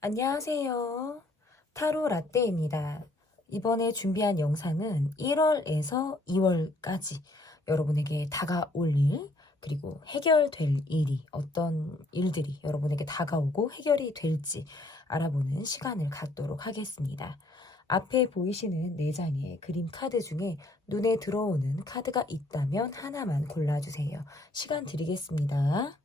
안녕하세요. 타로 라떼입니다. 이번에 준비한 영상은 1월에서 2월까지 여러분에게 다가올 일, 그리고 해결될 일이 어떤 일들이 여러분에게 다가오고 해결이 될지 알아보는 시간을 갖도록 하겠습니다. 앞에 보이시는 4장의 그림 카드 중에 눈에 들어오는 카드가 있다면 하나만 골라주세요. 시간 드리겠습니다.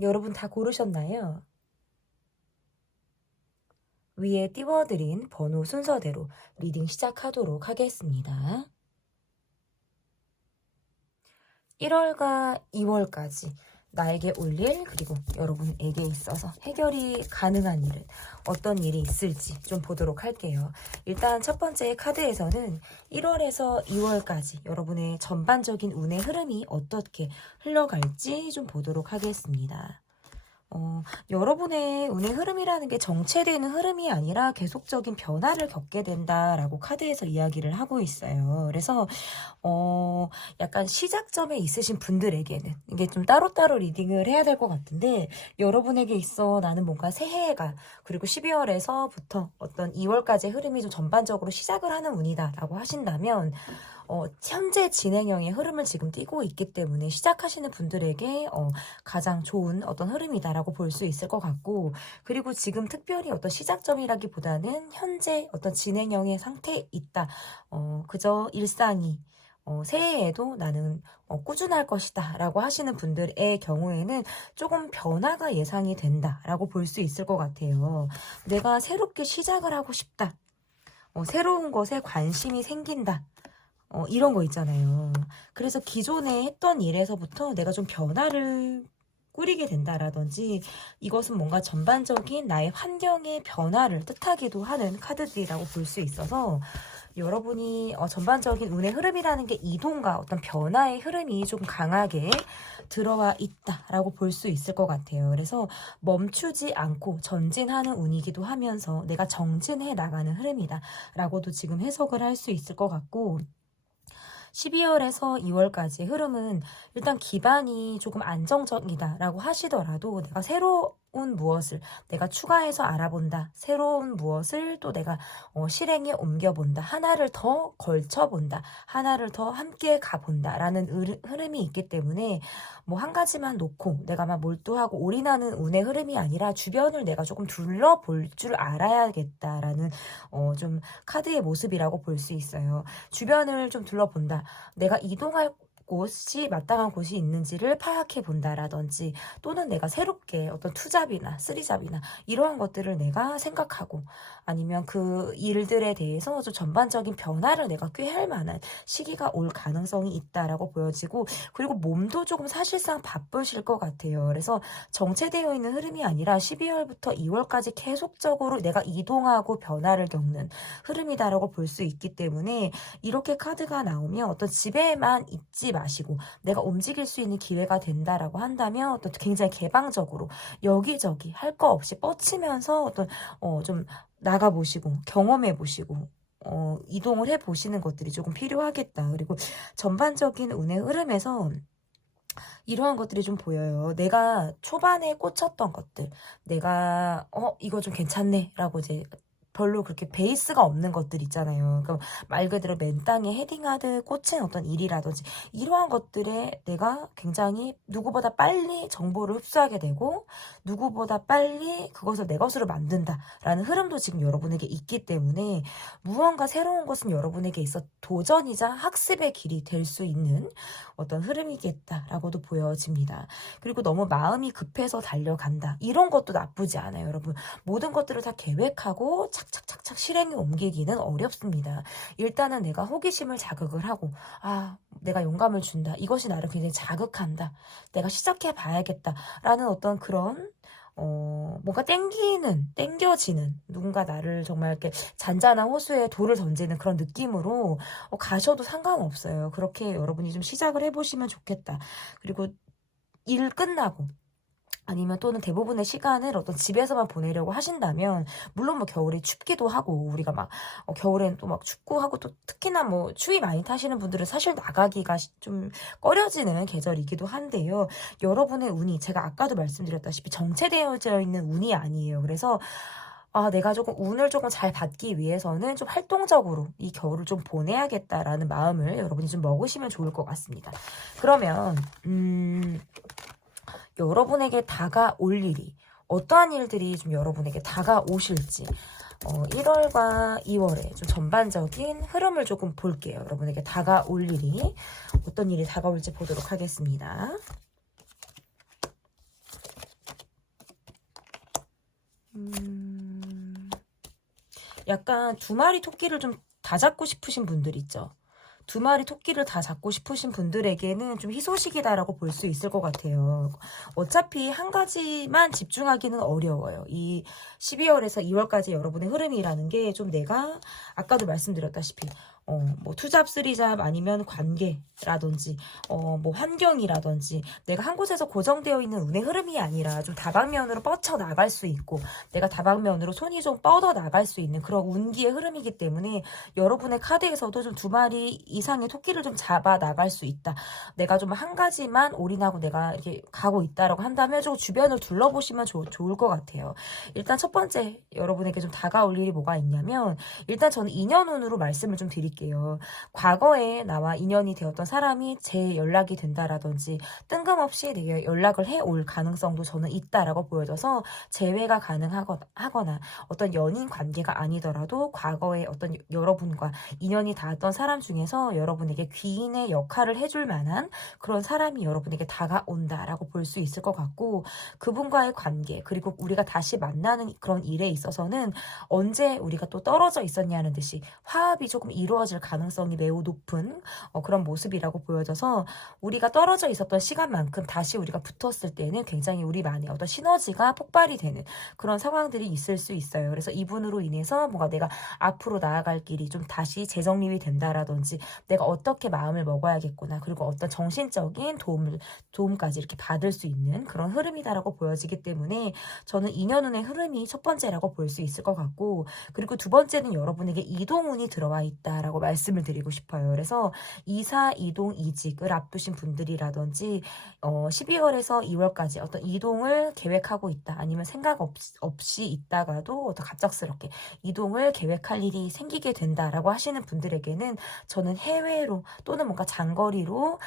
여러분 다 고르셨나요? 위에 띄워드린 번호 순서대로 리딩 시작하도록 하겠습니다. 1월과 2월까지 나에게 올 일, 그리고 여러분에게 있어서 해결이 가능한 일은 어떤 일이 있을지 좀 보도록 할게요. 일단 첫 번째 카드에서는 1월에서 2월까지 여러분의 전반적인 운의 흐름이 어떻게 흘러갈지 좀 보도록 하겠습니다. 여러분의 운의 흐름이라는 게 정체되는 흐름이 아니라 계속적인 변화를 겪게 된다라고 카드에서 이야기를 하고 있어요. 그래서 약간 시작점에 있으신 분들에게는 이게 좀 따로따로 리딩을 해야 될 것 같은데, 여러분에게 있어 나는 뭔가 새해가, 그리고 12월에서부터 어떤 2월까지의 흐름이 좀 전반적으로 시작을 하는 운이다라고 하신다면, 현재 진행형의 흐름을 지금 띄고 있기 때문에 시작하시는 분들에게 가장 좋은 어떤 흐름이다라고 볼 수 있을 것 같고, 그리고 지금 특별히 어떤 시작점이라기보다는 현재 어떤 진행형의 상태에 있다. 그저 일상이 새해에도 나는 꾸준할 것이다 라고 하시는 분들의 경우에는 조금 변화가 예상이 된다 라고 볼 수 있을 것 같아요. 내가 새롭게 시작을 하고 싶다. 새로운 것에 관심이 생긴다. 이런 거 있잖아요. 그래서 기존에 했던 일에서부터 내가 좀 변화를 꾸리게 된다라든지, 이것은 뭔가 전반적인 나의 환경의 변화를 뜻하기도 하는 카드들이라고 볼 수 있어서, 여러분이 전반적인 운의 흐름이라는 게 이동과 어떤 변화의 흐름이 좀 강하게 들어와 있다라고 볼 수 있을 것 같아요. 그래서 멈추지 않고 전진하는 운이기도 하면서 내가 정진해 나가는 흐름이다라고도 지금 해석을 할 수 있을 것 같고, 12월에서 2월까지의 흐름은 일단 기반이 조금 안정적이다라고 하시더라도 내가 새로운 무엇을 내가 추가해서 알아본다. 새로운 무엇을 또 내가 실행에 옮겨본다. 하나를 더 걸쳐본다. 하나를 더 함께 가본다. 라는 흐름이 있기 때문에 뭐 한 가지만 놓고 내가 막 몰두하고 올인하는 운의 흐름이 아니라 주변을 내가 조금 둘러볼 줄 알아야겠다라는 좀 카드의 모습이라고 볼 수 있어요. 주변을 좀 둘러본다. 내가 이동할 곳이 마땅한 곳이 있는지를 파악해 본다라든지, 또는 내가 새롭게 어떤 투잡이나 쓰리잡이나 이러한 것들을 내가 생각하고, 아니면 그 일들에 대해서 좀 전반적인 변화를 내가 꾀할 만한 시기가 올 가능성이 있다라고 보여지고, 그리고 몸도 조금 사실상 바쁘실 것 같아요. 그래서 정체되어 있는 흐름이 아니라 12월부터 2월까지 계속적으로 내가 이동하고 변화를 겪는 흐름이다라고 볼 수 있기 때문에, 이렇게 카드가 나오면 어떤 집에만 있지 마시고 내가 움직일 수 있는 기회가 된다라고 한다면 어떤 굉장히 개방적으로 여기저기 할 거 없이 뻗치면서 어떤 좀 나가보시고 경험해보시고 이동을 해보시는 것들이 조금 필요하겠다. 그리고 전반적인 운의 흐름에서 이러한 것들이 좀 보여요. 내가 초반에 꽂혔던 것들, 내가 이거 좀 괜찮네 라고 이제 별로 그렇게 베이스가 없는 것들 있잖아요. 그러니까 말 그대로 맨 땅에 헤딩하듯 꽂힌 어떤 일이라든지, 이러한 것들에 내가 굉장히 누구보다 빨리 정보를 흡수하게 되고 누구보다 빨리 그것을 내 것으로 만든다라는 흐름도 지금 여러분에게 있기 때문에, 무언가 새로운 것은 여러분에게 있어 도전이자 학습의 길이 될 수 있는 어떤 흐름이겠다라고도 보여집니다. 그리고 너무 마음이 급해서 달려간다, 이런 것도 나쁘지 않아요. 여러분, 모든 것들을 다 계획하고 착착착착 실행에 옮기기는 어렵습니다. 일단은 내가 호기심을 자극을 하고, 내가 영감을 준다, 이것이 나를 굉장히 자극한다, 내가 시작해 봐야겠다라는 어떤 그런 뭔가 땡겨지는, 누군가 나를 정말 이렇게 잔잔한 호수에 돌을 던지는 그런 느낌으로 가셔도 상관없어요. 그렇게 여러분이 좀 시작을 해보시면 좋겠다. 그리고 일 끝나고 아니면 또는 대부분의 시간을 어떤 집에서만 보내려고 하신다면, 물론 뭐 겨울에 춥기도 하고 우리가 막 겨울에는 또 막 춥고 하고, 또 특히나 뭐 추위 많이 타시는 분들은 사실 나가기가 좀 꺼려지는 계절이기도 한데요. 여러분의 운이 제가 아까도 말씀드렸다시피 정체되어져 있는 운이 아니에요. 그래서 내가 조금 운을 조금 잘 받기 위해서는 좀 활동적으로 이 겨울을 좀 보내야겠다라는 마음을 여러분이 좀 먹으시면 좋을 것 같습니다. 그러면 여러분에게 다가올 일이, 어떠한 일들이 좀 여러분에게 다가오실지 1월과 2월의 좀 전반적인 흐름을 조금 볼게요. 여러분에게 다가올 일이 어떤 일이 다가올지 보도록 하겠습니다. 약간 두 마리 토끼를 좀 다 잡고 싶으신 분들 있죠. 두 마리 토끼를 다 잡고 싶으신 분들에게는 좀 희소식이다라고 볼 수 있을 것 같아요. 어차피 한 가지만 집중하기는 어려워요. 이 12월에서 2월까지 여러분의 흐름이라는 게 좀 내가 아까도 말씀드렸다시피 뭐 투잡, 쓰리잡 아니면 관계라든지 뭐 환경이라든지, 내가 한 곳에서 고정되어 있는 운의 흐름이 아니라 좀 다방면으로 뻗쳐 나갈 수 있고, 내가 다방면으로 손이 좀 뻗어 나갈 수 있는 그런 운기의 흐름이기 때문에 여러분의 카드에서도 좀 두 마리 이상의 토끼를 좀 잡아 나갈 수 있다. 내가 좀 한 가지만 올인하고 내가 이렇게 가고 있다라고 한다면 좀 주변을 둘러보시면 좋을 것 같아요. 일단 첫 번째 여러분에게 좀 다가올 일이 뭐가 있냐면, 일단 저는 인연운으로 말씀을 좀 드릴게요. 과거에 나와 인연이 되었던 사람이 재 연락이 된다라든지, 뜬금없이 내게 연락을 해올 가능성도 저는 있다라고 보여져서, 재회가 가능하거나 어떤 연인 관계가 아니더라도 과거에 어떤 여러분과 인연이 닿았던 사람 중에서 여러분에게 귀인의 역할을 해줄 만한 그런 사람이 여러분에게 다가온다라고 볼 수 있을 것 같고, 그분과의 관계, 그리고 우리가 다시 만나는 그런 일에 있어서는 언제 우리가 또 떨어져 있었냐는 듯이 화합이 조금 이루어질 가능성이 매우 높은 그런 모습이라고 보여져서, 우리가 떨어져 있었던 시간만큼 다시 우리가 붙었을 때는 굉장히 우리만의 어떤 시너지가 폭발이 되는 그런 상황들이 있을 수 있어요. 그래서 이분으로 인해서 뭔가 내가 앞으로 나아갈 길이 좀 다시 재정립이 된다라든지, 내가 어떻게 마음을 먹어야겠구나, 그리고 어떤 정신적인 도움까지 이렇게 받을 수 있는 그런 흐름이다라고 보여지기 때문에, 저는 인연운의 흐름이 첫 번째라고 볼 수 있을 것 같고, 그리고 두 번째는 여러분에게 이동운이 들어와 있다라고 말씀을 드리고 싶어요. 그래서 이사, 이동, 이직을 앞두신 분들이라든지 12월에서 2월까지 어떤 이동을 계획하고 있다, 아니면 생각 없이 있다가도 어떤 갑작스럽게 이동을 계획할 일이 생기게 된다라고 하시는 분들에게는, 저는 해외로 또는 뭔가 장거리로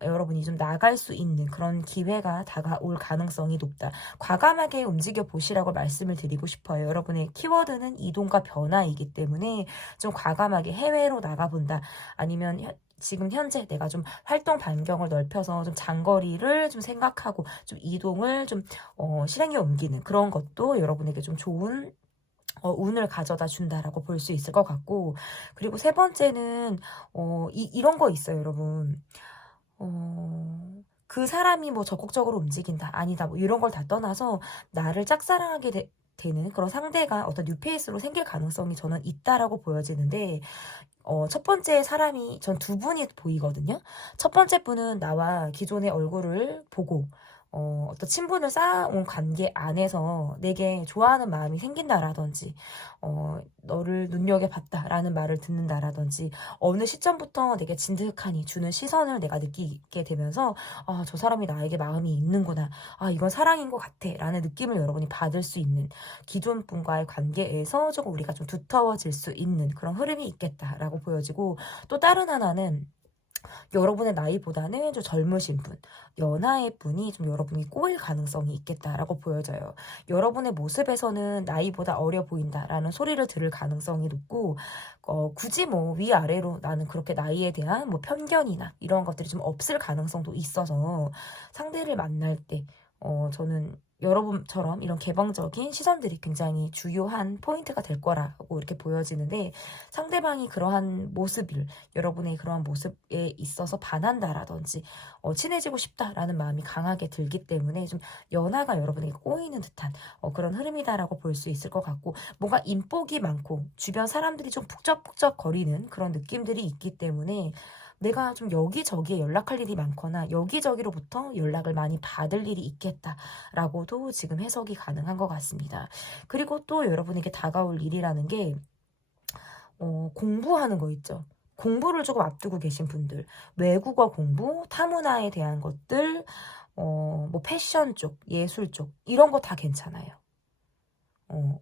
여러분이 좀 나갈 수 있는 그런 기회가 다가올 가능성이 높다. 과감하게 움직여 보시라고 말씀을 드리고 싶어요. 여러분의 키워드는 이동과 변화이기 때문에 좀 과감하게 해외로 나가본다, 아니면 지금 현재 내가 좀 활동 반경을 넓혀서 좀 장거리를 좀 생각하고 좀 이동을 좀 실행에 옮기는 그런 것도 여러분에게 좀 좋은 운을 가져다 준다라고 볼 수 있을 것 같고, 그리고 세 번째는 이런 거 있어요, 여러분. 그 사람이 뭐 적극적으로 움직인다, 아니다, 뭐 이런 걸 다 떠나서 나를 짝사랑하게 되는 그런 상대가 어떤 뉴페이스로 생길 가능성이 저는 있다라고 보여지는데, 첫 번째 사람이 전 두 분이 보이거든요. 첫 번째 분은 나와 기존의 얼굴을 보고 어떤 친분을 쌓아온 관계 안에서 내게 좋아하는 마음이 생긴다라든지, 너를 눈여겨봤다라는 말을 듣는다라든지, 어느 시점부터 내게 진득하니 주는 시선을 내가 느끼게 되면서, 저 사람이 나에게 마음이 있는구나, 이건 사랑인 것 같아 라는 느낌을 여러분이 받을 수 있는, 기존 분과의 관계에서 조금 우리가 좀 두터워질 수 있는 그런 흐름이 있겠다라고 보여지고, 또 다른 하나는 여러분의 나이보다는 좀 젊으신 분, 연하의 분이 좀 여러분이 꼬일 가능성이 있겠다라고 보여져요. 여러분의 모습에서는 나이보다 어려 보인다라는 소리를 들을 가능성이 높고, 굳이 뭐 위아래로 나는 그렇게 나이에 대한 뭐 편견이나 이런 것들이 좀 없을 가능성도 있어서, 상대를 만날 때 저는 여러분처럼 이런 개방적인 시선들이 굉장히 주요한 포인트가 될 거라고 이렇게 보여지는데, 상대방이 그러한 모습을, 여러분의 그러한 모습에 있어서 반한다라든지 친해지고 싶다라는 마음이 강하게 들기 때문에 좀 연하가 여러분에게 꼬이는 듯한 그런 흐름이다라고 볼 수 있을 것 같고, 뭔가 인복이 많고 주변 사람들이 좀 북적북적 거리는 그런 느낌들이 있기 때문에, 내가 좀 여기저기에 연락할 일이 많거나 여기저기로부터 연락을 많이 받을 일이 있겠다라고도 지금 해석이 가능한 것 같습니다. 그리고 또 여러분에게 다가올 일이라는 게 공부하는 거 있죠. 공부를 조금 앞두고 계신 분들, 외국어 공부, 타문화에 대한 것들, 뭐 패션 쪽, 예술 쪽 이런 거 다 괜찮아요.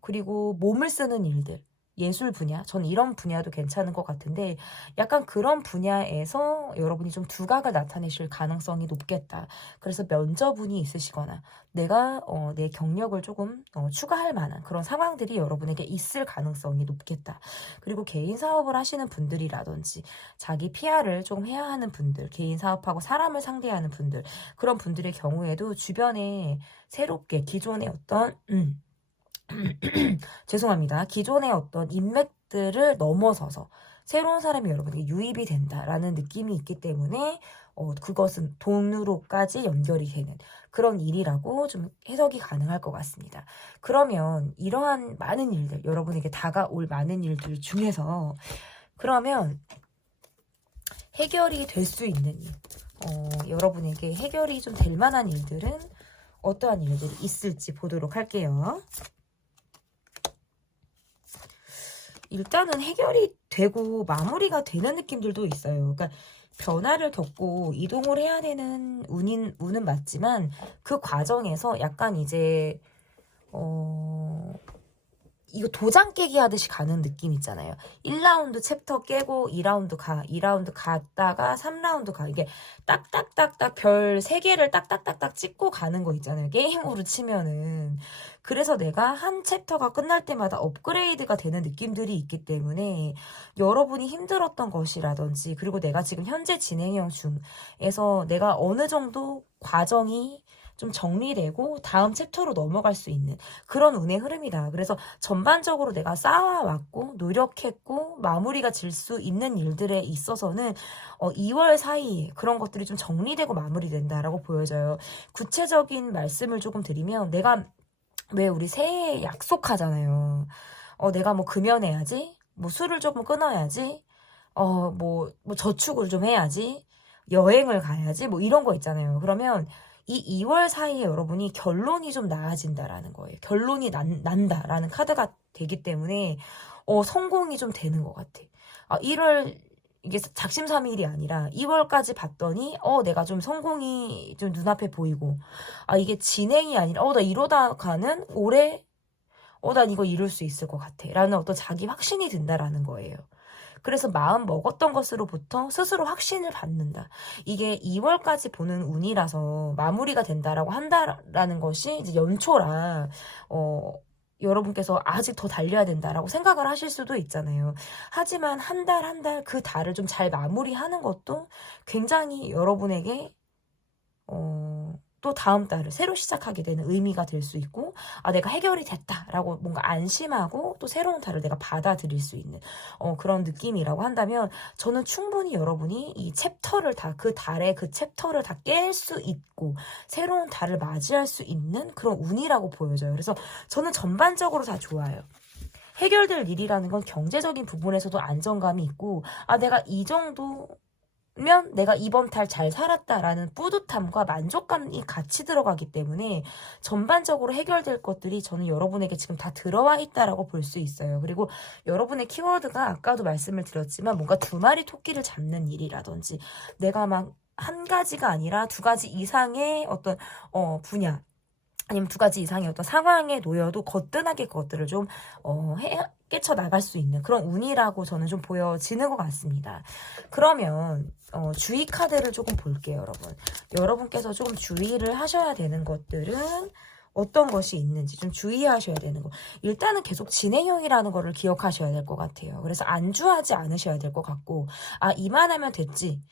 그리고 몸을 쓰는 일들, 예술 분야, 전 이런 분야도 괜찮은 것 같은데 약간 그런 분야에서 여러분이 좀 두각을 나타내실 가능성이 높겠다. 그래서 면접운이 있으시거나 내가 내 경력을 조금 추가할 만한 그런 상황들이 여러분에게 있을 가능성이 높겠다. 그리고 개인 사업을 하시는 분들이라든지 자기 PR을 조금 해야 하는 분들, 개인 사업하고 사람을 상대하는 분들, 그런 분들의 경우에도 주변에 새롭게 기존의 어떤 죄송합니다. 기존의 어떤 인맥들을 넘어서서 새로운 사람이 여러분에게 유입이 된다라는 느낌이 있기 때문에 그것은 돈으로까지 연결이 되는 그런 일이라고 좀 해석이 가능할 것 같습니다. 그러면 이러한 많은 일들, 여러분에게 다가올 많은 일들 중에서 그러면 해결이 될 수 있는 일, 여러분에게 해결이 좀 될 만한 일들은 어떠한 일들이 있을지 보도록 할게요. 일단은 해결이 되고 마무리가 되는 느낌들도 있어요. 그러니까 변화를 겪고 이동을 해야 되는 운은 맞지만 그 과정에서 약간 이제 이거 도장 깨기 하듯이 가는 느낌 있잖아요. 1라운드 챕터 깨고 2라운드 가, 2라운드 갔다가 3라운드 가. 이게 딱딱딱딱 별 3개를 딱딱딱딱 찍고 가는 거 있잖아요. 게임으로 치면은. 그래서 내가 한 챕터가 끝날 때마다 업그레이드가 되는 느낌들이 있기 때문에 여러분이 힘들었던 것이라든지 그리고 내가 지금 현재 진행형 중에서 내가 어느 정도 과정이 좀 정리되고 다음 챕터로 넘어갈 수 있는 그런 운의 흐름이다. 그래서 전반적으로 내가 쌓아왔고 노력했고 마무리가 질 수 있는 일들에 있어서는 2월 사이에 그런 것들이 좀 정리되고 마무리된다라고 보여져요. 구체적인 말씀을 조금 드리면 내가 왜 우리 새해에 약속하잖아요. 내가 뭐 금연해야지, 뭐 술을 조금 끊어야지, 뭐 저축을 좀 해야지, 여행을 가야지, 뭐 이런 거 있잖아요. 그러면 이 2월 사이에 여러분이 결론이 좀 나아진다라는 거예요. 결론이 난다라는 카드가 되기 때문에 성공이 좀 되는 것 같아. 1월 이게 작심삼일이 아니라 2월까지 봤더니 내가 좀 성공이 좀 눈앞에 보이고 이게 진행이 아니라 나 이러다가는 올해 난 이거 이룰 수 있을 것 같아 라는 어떤 자기 확신이 든다라는 거예요. 그래서 마음 먹었던 것으로부터 스스로 확신을 받는다. 이게 2월까지 보는 운이라서 마무리가 된다라고 한다라는 것이 이제 연초라 여러분께서 아직 더 달려야 된다라고 생각을 하실 수도 있잖아요. 하지만 한 달 한 달 그 달을 좀 잘 마무리하는 것도 굉장히 여러분에게 또 다음 달을 새로 시작하게 되는 의미가 될 수 있고 내가 해결이 됐다라고 뭔가 안심하고 또 새로운 달을 내가 받아들일 수 있는 그런 느낌이라고 한다면 저는 충분히 여러분이 이 챕터를 다 그 달의 그 챕터를 다 깰 수 있고 새로운 달을 맞이할 수 있는 그런 운이라고 보여져요. 그래서 저는 전반적으로 다 좋아요. 해결될 일이라는 건 경제적인 부분에서도 안정감이 있고 내가 이 정도 면 내가 이번 달 잘 살았다라는 뿌듯함과 만족감이 같이 들어가기 때문에 전반적으로 해결될 것들이 저는 여러분에게 지금 다 들어와 있다라고 볼 수 있어요. 그리고 여러분의 키워드가 아까도 말씀을 드렸지만 뭔가 2마리 토끼를 잡는 일이라든지 내가 막 한 가지가 아니라 2가지 이상의 어떤 분야 아니면 2가지 이상의 어떤 상황에 놓여도 거뜬하게 그것들을 좀 깨쳐 나갈 수 있는 그런 운이라고 저는 좀 보여지는 것 같습니다. 그러면 주의 카드를 조금 볼게요, 여러분. 여러분께서 조금 주의를 하셔야 되는 것들은 어떤 것이 있는지 좀 주의하셔야 되는 거. 일단은 계속 진행형이라는 거를 기억하셔야 될 것 같아요. 그래서 안주하지 않으셔야 될 것 같고 이만하면 됐지.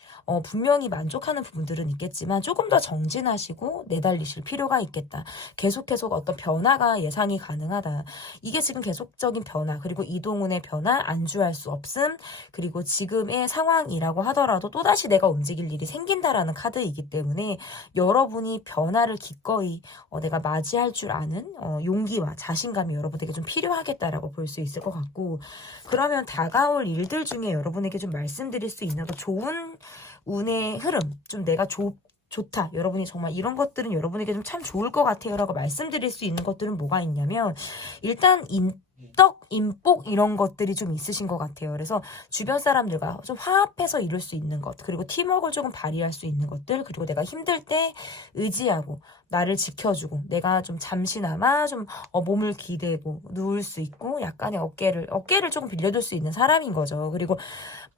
분명히 만족하는 부분들은 있겠지만 조금 더 정진하시고 내달리실 필요가 있겠다. 계속 어떤 변화가 예상이 가능하다. 이게 지금 계속적인 변화 그리고 이동운의 변화 안주할 수 없음 그리고 지금의 상황이라고 하더라도 또다시 내가 움직일 일이 생긴다라는 카드이기 때문에 여러분이 변화를 기꺼이 내가 맞이 맞이할 줄 아는 용기와 자신감이 여러분에게 좀 필요하겠다라고 볼 수 있을 것 같고, 그러면 다가올 일들 중에 여러분에게 좀 말씀드릴 수 있는 더 좋은 운의 흐름, 좀 내가 좋다. 여러분이 정말 이런 것들은 여러분에게 좀 참 좋을 것 같아요 라고 말씀드릴 수 있는 것들은 뭐가 있냐면, 일단 인덕, 인복 이런 것들이 좀 있으신 것 같아요. 그래서 주변 사람들과 좀 화합해서 이룰 수 있는 것, 그리고 팀워크를 조금 발휘할 수 있는 것들, 그리고 내가 힘들 때 의지하고 나를 지켜주고 내가 좀 잠시나마 좀 몸을 기대고 누울 수 있고 약간의 어깨를 조금 빌려줄 수 있는 사람인 거죠. 그리고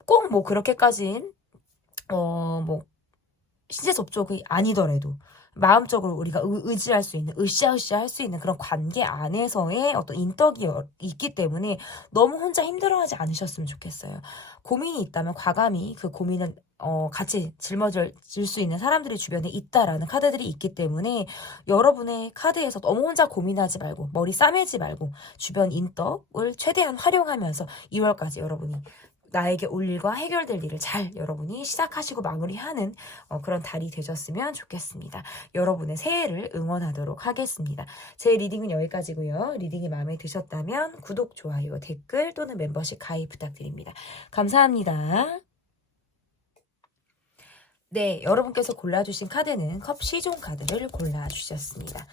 꼭 뭐 그렇게까진 뭐 신체 접촉이 아니더라도 마음적으로 우리가 의지할 수 있는, 으쌰으쌰 할 수 있는 그런 관계 안에서의 어떤 인덕이 있기 때문에 너무 혼자 힘들어하지 않으셨으면 좋겠어요. 고민이 있다면 과감히 그 고민을 같이 짊어질 수 있는 사람들이 주변에 있다라는 카드들이 있기 때문에, 여러분의 카드에서 너무 혼자 고민하지 말고 머리 싸매지 말고 주변 인덕을 최대한 활용하면서 2월까지 여러분이 나에게 올 일과 해결될 일을 잘 여러분이 시작하시고 마무리하는 그런 달이 되셨으면 좋겠습니다. 여러분의 새해를 응원하도록 하겠습니다. 제 리딩은 여기까지고요. 리딩이 마음에 드셨다면 구독, 좋아요, 댓글 또는 멤버십 가입 부탁드립니다. 감사합니다. 네, 여러분께서 골라주신 카드는 컵 시종 카드를 골라주셨습니다.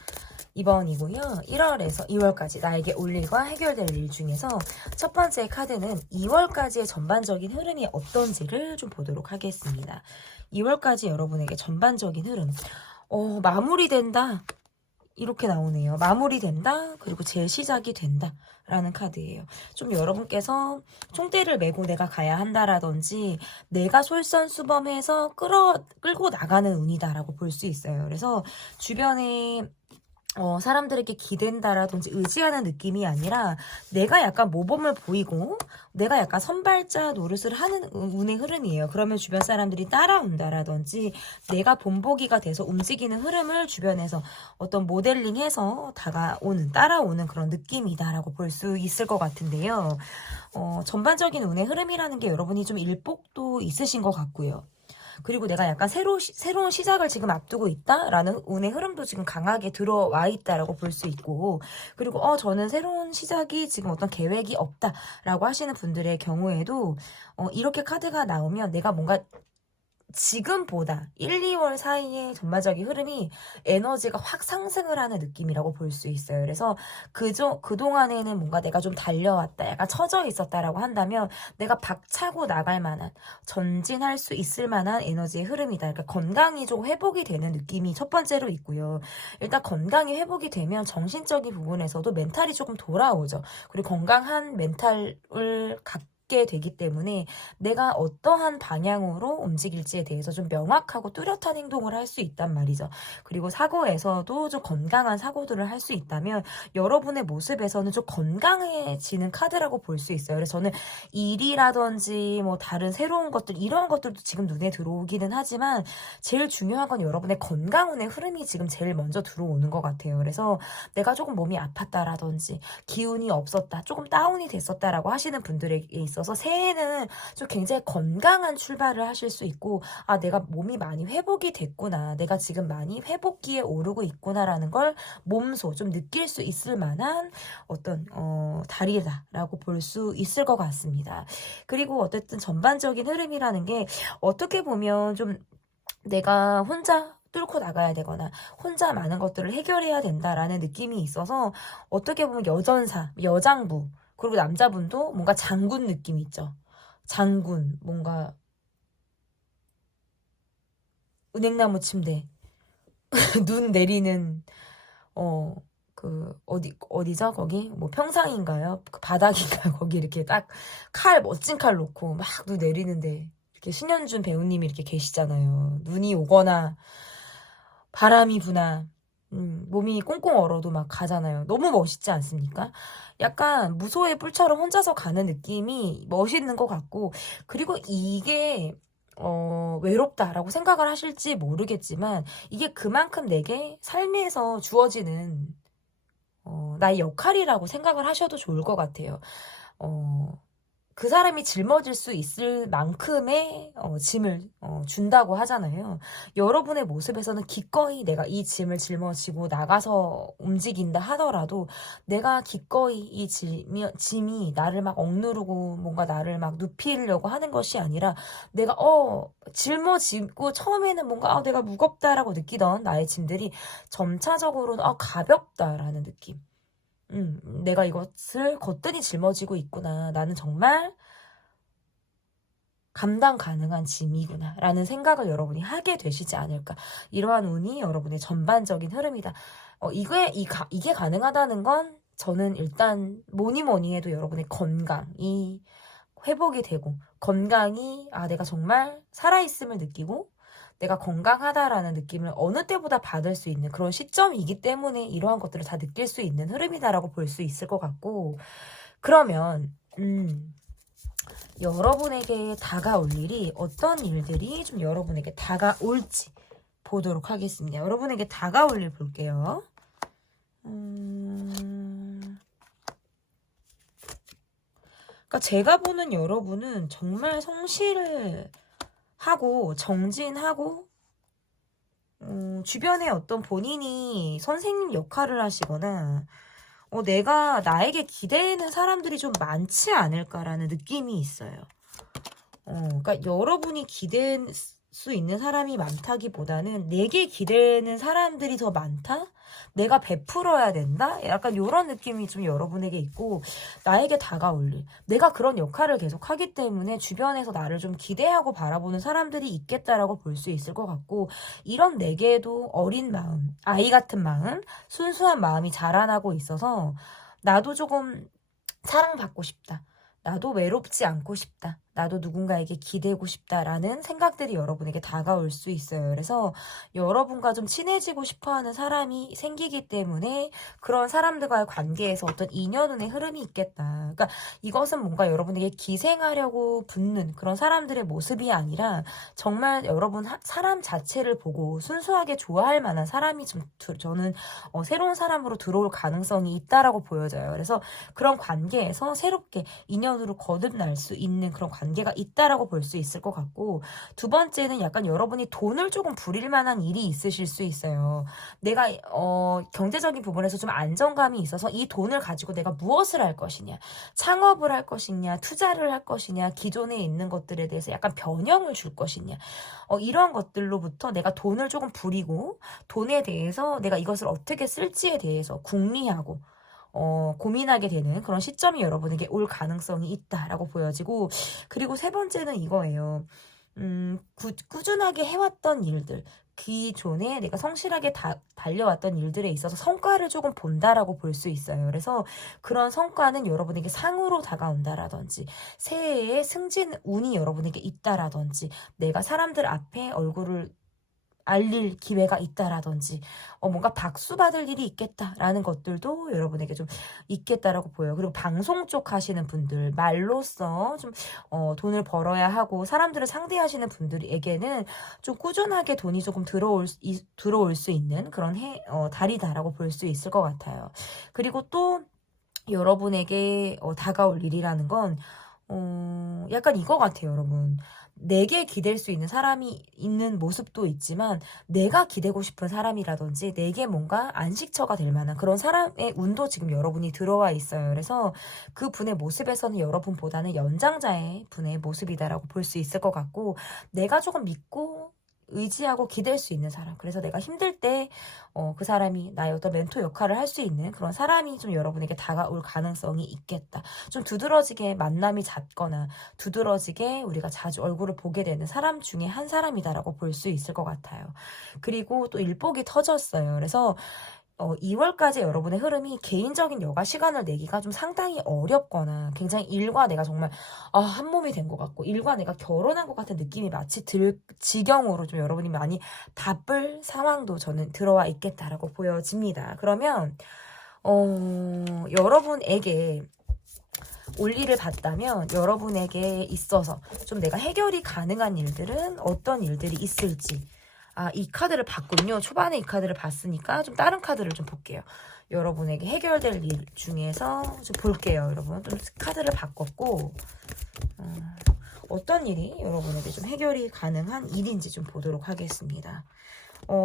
이번이고요. 1월에서 2월까지 나에게 올 일과 해결될 일 중에서 첫 번째 카드는 2월까지의 전반적인 흐름이 어떤지를 좀 보도록 하겠습니다. 2월까지 여러분에게 전반적인 흐름, 마무리된다. 이렇게 나오네요. 마무리된다. 그리고 재시작이 된다. 라는 카드예요. 좀 여러분께서 총대를 메고 내가 가야 한다라든지 내가 솔선수범해서 끌고 나가는 운이다라고 볼 수 있어요. 그래서 주변에 사람들에게 기댄다라든지 의지하는 느낌이 아니라 내가 약간 모범을 보이고 내가 약간 선발자 노릇을 하는 운의 흐름이에요. 그러면 주변 사람들이 따라온다라든지 내가 본보기가 돼서 움직이는 흐름을 주변에서 어떤 모델링해서 따라오는 그런 느낌이다라고 볼 수 있을 것 같은데요. 전반적인 운의 흐름이라는 게 여러분이 좀 일복도 있으신 것 같고요. 그리고 내가 약간 새로운 시작을 지금 앞두고 있다라는 운의 흐름도 지금 강하게 들어와 있다라고 볼 수 있고, 그리고 저는 새로운 시작이 지금 어떤 계획이 없다라고 하시는 분들의 경우에도 이렇게 카드가 나오면 내가 뭔가 지금보다 1, 2월 사이의 전반적인 흐름이 에너지가 확 상승을 하는 느낌이라고 볼 수 있어요. 그래서 그동안에는 뭔가 내가 좀 달려왔다, 약간 처져 있었다라고 한다면 내가 박차고 나갈 만한, 전진할 수 있을 만한 에너지의 흐름이다. 그러니까 건강이 좀 회복이 되는 느낌이 첫 번째로 있고요. 일단 건강이 회복이 되면 정신적인 부분에서도 멘탈이 조금 돌아오죠. 그리고 건강한 멘탈을 갖게 되기 때문에 내가 어떠한 방향으로 움직일지에 대해서 좀 명확하고 뚜렷한 행동을 할 수 있단 말이죠. 그리고 사고에서도 좀 건강한 사고들을 할 수 있다면 여러분의 모습에서는 좀 건강해지는 카드라고 볼 수 있어요. 그래서 저는 일이라든지 뭐 다른 새로운 것들, 이런 것들도 지금 눈에 들어오기는 하지만 제일 중요한 건 여러분의 건강운의 흐름이 지금 제일 먼저 들어오는 것 같아요. 그래서 내가 조금 몸이 아팠다라든지 기운이 없었다, 조금 다운이 됐었다라고 하시는 분들에게 있어서 새해는 좀 굉장히 건강한 출발을 하실 수 있고, 내가 몸이 많이 회복이 됐구나, 내가 지금 많이 회복기에 오르고 있구나라는 걸 몸소 좀 느낄 수 있을 만한 어떤 달이다라고 볼 수 있을 것 같습니다. 그리고 어쨌든 전반적인 흐름이라는 게 어떻게 보면 좀 내가 혼자 뚫고 나가야 되거나 혼자 많은 것들을 해결해야 된다라는 느낌이 있어서 어떻게 보면 여장부, 그리고 남자분도 뭔가 장군 느낌이 있죠. 장군, 뭔가 은행나무 침대, 눈 내리는 어디죠? 거기 뭐 평상인가요? 그 바닥인가요? 거기 이렇게 딱 멋진 칼 놓고 막 눈 내리는데 이렇게 신현준 배우님이 이렇게 계시잖아요. 눈이 오거나 바람이 부나 몸이 꽁꽁 얼어도 막 가잖아요. 너무 멋있지 않습니까? 약간 무소의 뿔처럼 혼자서 가는 느낌이 멋있는 것 같고, 그리고 이게 외롭다라고 생각을 하실지 모르겠지만 이게 그만큼 내게 삶에서 주어지는 나의 역할이라고 생각을 하셔도 좋을 것 같아요. 그 사람이 짊어질 수 있을 만큼의 짐을 준다고 하잖아요. 여러분의 모습에서는 기꺼이 내가 이 짐을 짊어지고 나가서 움직인다 하더라도 내가 기꺼이 이 짐이 나를 막 억누르고 뭔가 나를 막 눕히려고 하는 것이 아니라 내가 짊어지고 처음에는 뭔가 내가 무겁다라고 느끼던 나의 짐들이 점차적으로 가볍다라는 느낌. 내가 이것을 거뜬히 짊어지고 있구나. 나는 정말 감당 가능한 짐이구나. 라는 생각을 여러분이 하게 되시지 않을까. 이러한 운이 여러분의 전반적인 흐름이다. 이게 가능하다는 건 저는 일단 뭐니 해도 여러분의 건강이 회복이 되고 건강이 내가 정말 살아있음을 느끼고 내가 건강하다라는 느낌을 어느 때보다 받을 수 있는 그런 시점이기 때문에 이러한 것들을 다 느낄 수 있는 흐름이다라고 볼 수 있을 것 같고, 그러면 여러분에게 다가올 일이 어떤 일들이 좀 여러분에게 다가올지 보도록 하겠습니다. 여러분에게 다가올 일 볼게요. 그러니까 제가 보는 여러분은 정말 성실을 하고 정진하고 주변에 어떤 본인이 선생님 역할을 하시거나 내가 나에게 기대는 사람들이 좀 많지 않을까라는 느낌이 있어요. 그러니까 여러분이 기댈 수 있는 사람이 많다기보다는 내게 기대는 사람들이 더 많다? 내가 베풀어야 된다? 약간 이런 느낌이 좀 여러분에게 있고, 나에게 다가올 일. 내가 그런 역할을 계속 하기 때문에 주변에서 나를 좀 기대하고 바라보는 사람들이 있겠다라고 볼 수 있을 것 같고, 이런 내게도 어린 마음, 아이 같은 마음, 순수한 마음이 자라나고 있어서 나도 조금 사랑받고 싶다. 나도 외롭지 않고 싶다. 나도 누군가에게 기대고 싶다라는 생각들이 여러분에게 다가올 수 있어요. 그래서 여러분과 좀 친해지고 싶어하는 사람이 생기기 때문에 그런 사람들과의 관계에서 어떤 인연운의 흐름이 있겠다. 그러니까 이것은 뭔가 여러분에게 기생하려고 붙는 그런 사람들의 모습이 아니라 정말 여러분 사람 자체를 보고 순수하게 좋아할 만한 사람이 좀 저는 새로운 사람으로 들어올 가능성이 있다라고 보여져요. 그래서 그런 관계에서 새롭게 인연으로 거듭날 수 있는 그런 관계가 있다라고 볼 수 있을 것 같고, 두 번째는 약간 여러분이 돈을 조금 부릴 만한 일이 있으실 수 있어요. 내가 경제적인 부분에서 좀 안정감이 있어서 이 돈을 가지고 내가 무엇을 할 것이냐, 창업을 할 것이냐, 투자를 할 것이냐, 기존에 있는 것들에 대해서 약간 변형을 줄 것이냐, 이런 것들로부터 내가 돈을 조금 부리고 돈에 대해서 내가 이것을 어떻게 쓸지에 대해서 궁리하고 고민하게 되는 그런 시점이 여러분에게 올 가능성이 있다라고 보여지고, 그리고 세 번째는 이거예요. 꾸준하게 해왔던 일들, 기존에 내가 성실하게 달려왔던 일들에 있어서 성과를 조금 본다라고 볼 수 있어요. 그래서 그런 성과는 여러분에게 상으로 다가온다라든지, 새해에 승진 운이 여러분에게 있다라든지, 내가 사람들 앞에 얼굴을 알릴 기회가 있다라든지, 뭔가 박수 받을 일이 있겠다라는 것들도 여러분에게 좀 있겠다라고 보여요. 그리고 방송 쪽 하시는 분들, 말로써 좀 돈을 벌어야 하고 사람들을 상대하시는 분들에게는 좀 꾸준하게 돈이 조금 들어올 수 있는 그런 달이다라고 볼 수 있을 것 같아요. 그리고 또 여러분에게 다가올 일이라는 건 약간 이거 같아요, 여러분. 내게 기댈 수 있는 사람이 있는 모습도 있지만, 내가 기대고 싶은 사람이라든지 내게 뭔가 안식처가 될 만한 그런 사람의 운도 지금 여러분이 들어와 있어요. 그래서 그 분의 모습에서는 여러분보다는 연장자의 분의 모습이다라고 볼 수 있을 것 같고, 내가 조금 믿고 의지하고 기댈 수 있는 사람. 그래서 내가 힘들 때 그 사람이 나의 어떤 멘토 역할을 할 수 있는 그런 사람이 좀 여러분에게 다가올 가능성이 있겠다. 좀 두드러지게 만남이 잦거나 두드러지게 우리가 자주 얼굴을 보게 되는 사람 중에 한 사람이다라고 볼 수 있을 것 같아요. 그리고 또 일복이 터졌어요. 그래서 2월까지 여러분의 흐름이 개인적인 여가 시간을 내기가 좀 상당히 어렵거나 굉장히 일과 내가 정말 한 몸이 된 것 같고 일과 내가 결혼한 것 같은 느낌이 마치 들 지경으로 좀 여러분이 많이 바쁠 상황도 저는 들어와 있겠다라고 보여집니다. 그러면 여러분에게 올 일을 봤다면 여러분에게 있어서 좀 내가 해결이 가능한 일들은 어떤 일들이 있을지, 이 카드를 봤군요. 초반에 이 카드를 봤으니까 좀 다른 카드를 좀 볼게요. 여러분에게 해결될 일 중에서 좀 볼게요. 여러분 좀 카드를 바꿨고 어떤 일이 여러분에게 좀 해결이 가능한 일인지 좀 보도록 하겠습니다.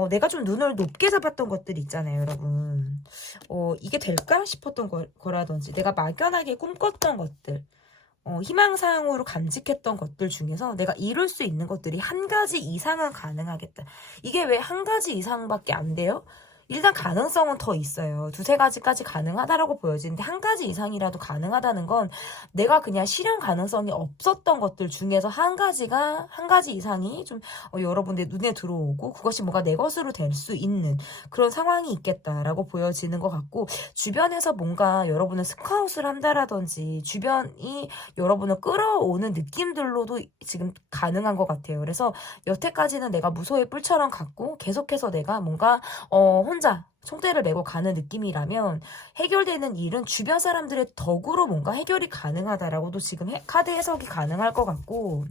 내가 좀 눈을 높게 잡았던 것들 있잖아요, 여러분. 이게 될까 싶었던 거라든지 내가 막연하게 꿈꿨던 것들, 희망사항으로 간직했던 것들 중에서 내가 이룰 수 있는 것들이 한 가지 이상은 가능하겠다. 이게 왜 한 가지 이상밖에 안 돼요? 일단 가능성은 더 있어요. 두세 가지까지 가능하다라고 보여지는데 한 가지 이상이라도 가능하다는 건 내가 그냥 실현 가능성이 없었던 것들 중에서 한 가지 이상이 좀 여러분들 눈에 들어오고 그것이 뭔가 내 것으로 될 수 있는 그런 상황이 있겠다라고 보여지는 것 같고, 주변에서 뭔가 여러분을 스카웃을 한다라든지 주변이 여러분을 끌어오는 느낌들로도 지금 가능한 것 같아요. 그래서 여태까지는 내가 무소의 뿔처럼 갔고 계속해서 내가 뭔가 혼자 총대를 메고 가는 느낌이라면 해결되는 일은 주변 사람들의 덕으로 뭔가 해결이 가능하다라고도 지금 카드 해석이 가능할 것 같고,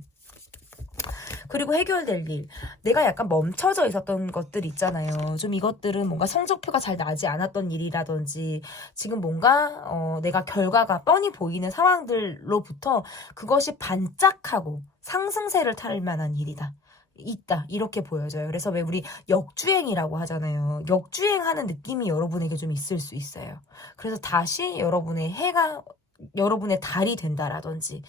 그리고 해결될 일, 내가 약간 멈춰져 있었던 것들 있잖아요. 좀 이것들은 뭔가 성적표가 잘 나지 않았던 일이라든지 지금 뭔가 내가 결과가 뻔히 보이는 상황들로부터 그것이 반짝하고 상승세를 탈 만한 일이다. 있다, 이렇게 보여져요. 그래서 왜 우리 역주행이라고 하잖아요. 역주행하는 느낌이 여러분에게 좀 있을 수 있어요. 그래서 다시 여러분의 해가 여러분의 달이 된다라든지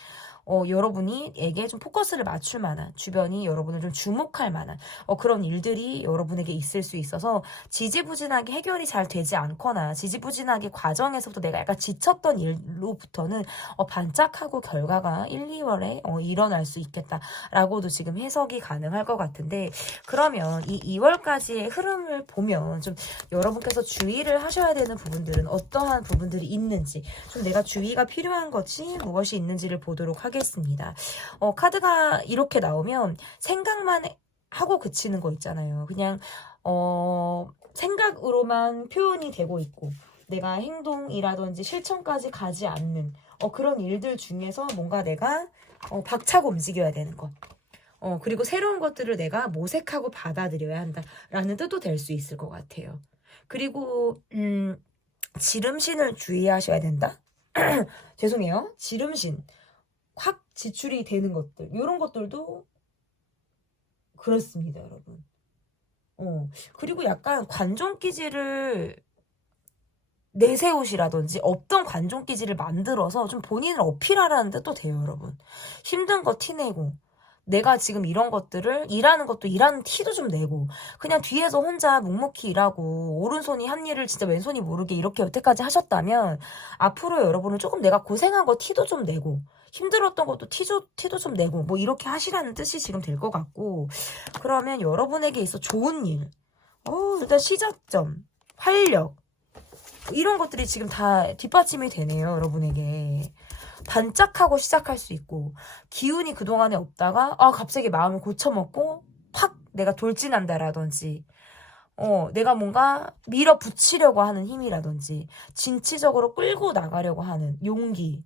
여러분이에게 좀 포커스를 맞출 만한, 주변이 여러분을 좀 주목할 만한 그런 일들이 여러분에게 있을 수 있어서 지지부진하게 해결이 잘 되지 않거나 지지부진하게 과정에서부터 내가 약간 지쳤던 일로부터는 반짝하고 결과가 1, 2월에 일어날 수 있겠다라고도 지금 해석이 가능할 것 같은데, 그러면 이 2월까지의 흐름을 보면 좀 여러분께서 주의를 하셔야 되는 부분들은 어떠한 부분들이 있는지, 좀 내가 주의가 필요한 것이 무엇이 있는지를 보도록 하겠습니다. 카드가 이렇게 나오면 생각만 하고 그치는 거 있잖아요. 그냥 생각으로만 표현이 되고 있고 내가 행동이라든지 실천까지 가지 않는 그런 일들 중에서 뭔가 내가 박차고 움직여야 되는 것. 그리고 새로운 것들을 내가 모색하고 받아들여야 한다라는 뜻도 될 수 있을 것 같아요. 그리고 지름신을 주의하셔야 된다? 죄송해요. 지름신. 확 지출이 되는 것들, 이런 것들도 그렇습니다, 여러분. 그리고 약간 관종기질을 내세우시라든지 없던 관종기질을 만들어서 좀 본인을 어필하라는 뜻도 돼요, 여러분. 힘든 거 티내고 내가 지금 이런 것들을 일하는 것도 일하는 티도 좀 내고 그냥 뒤에서 혼자 묵묵히 일하고 오른손이 한 일을 진짜 왼손이 모르게 이렇게 여태까지 하셨다면 앞으로 여러분은 조금 내가 고생한 거 티도 좀 내고 힘들었던 것도 티도 좀 내고 뭐 이렇게 하시라는 뜻이 지금 될 것 같고, 그러면 여러분에게 있어 좋은 일, 일단 시작점, 활력 이런 것들이 지금 다 뒷받침이 되네요. 여러분에게 반짝하고 시작할 수 있고, 기운이 그동안에 없다가 갑자기 마음을 고쳐먹고 팍 내가 돌진한다라든지 내가 뭔가 밀어붙이려고 하는 힘이라든지 진취적으로 끌고 나가려고 하는 용기,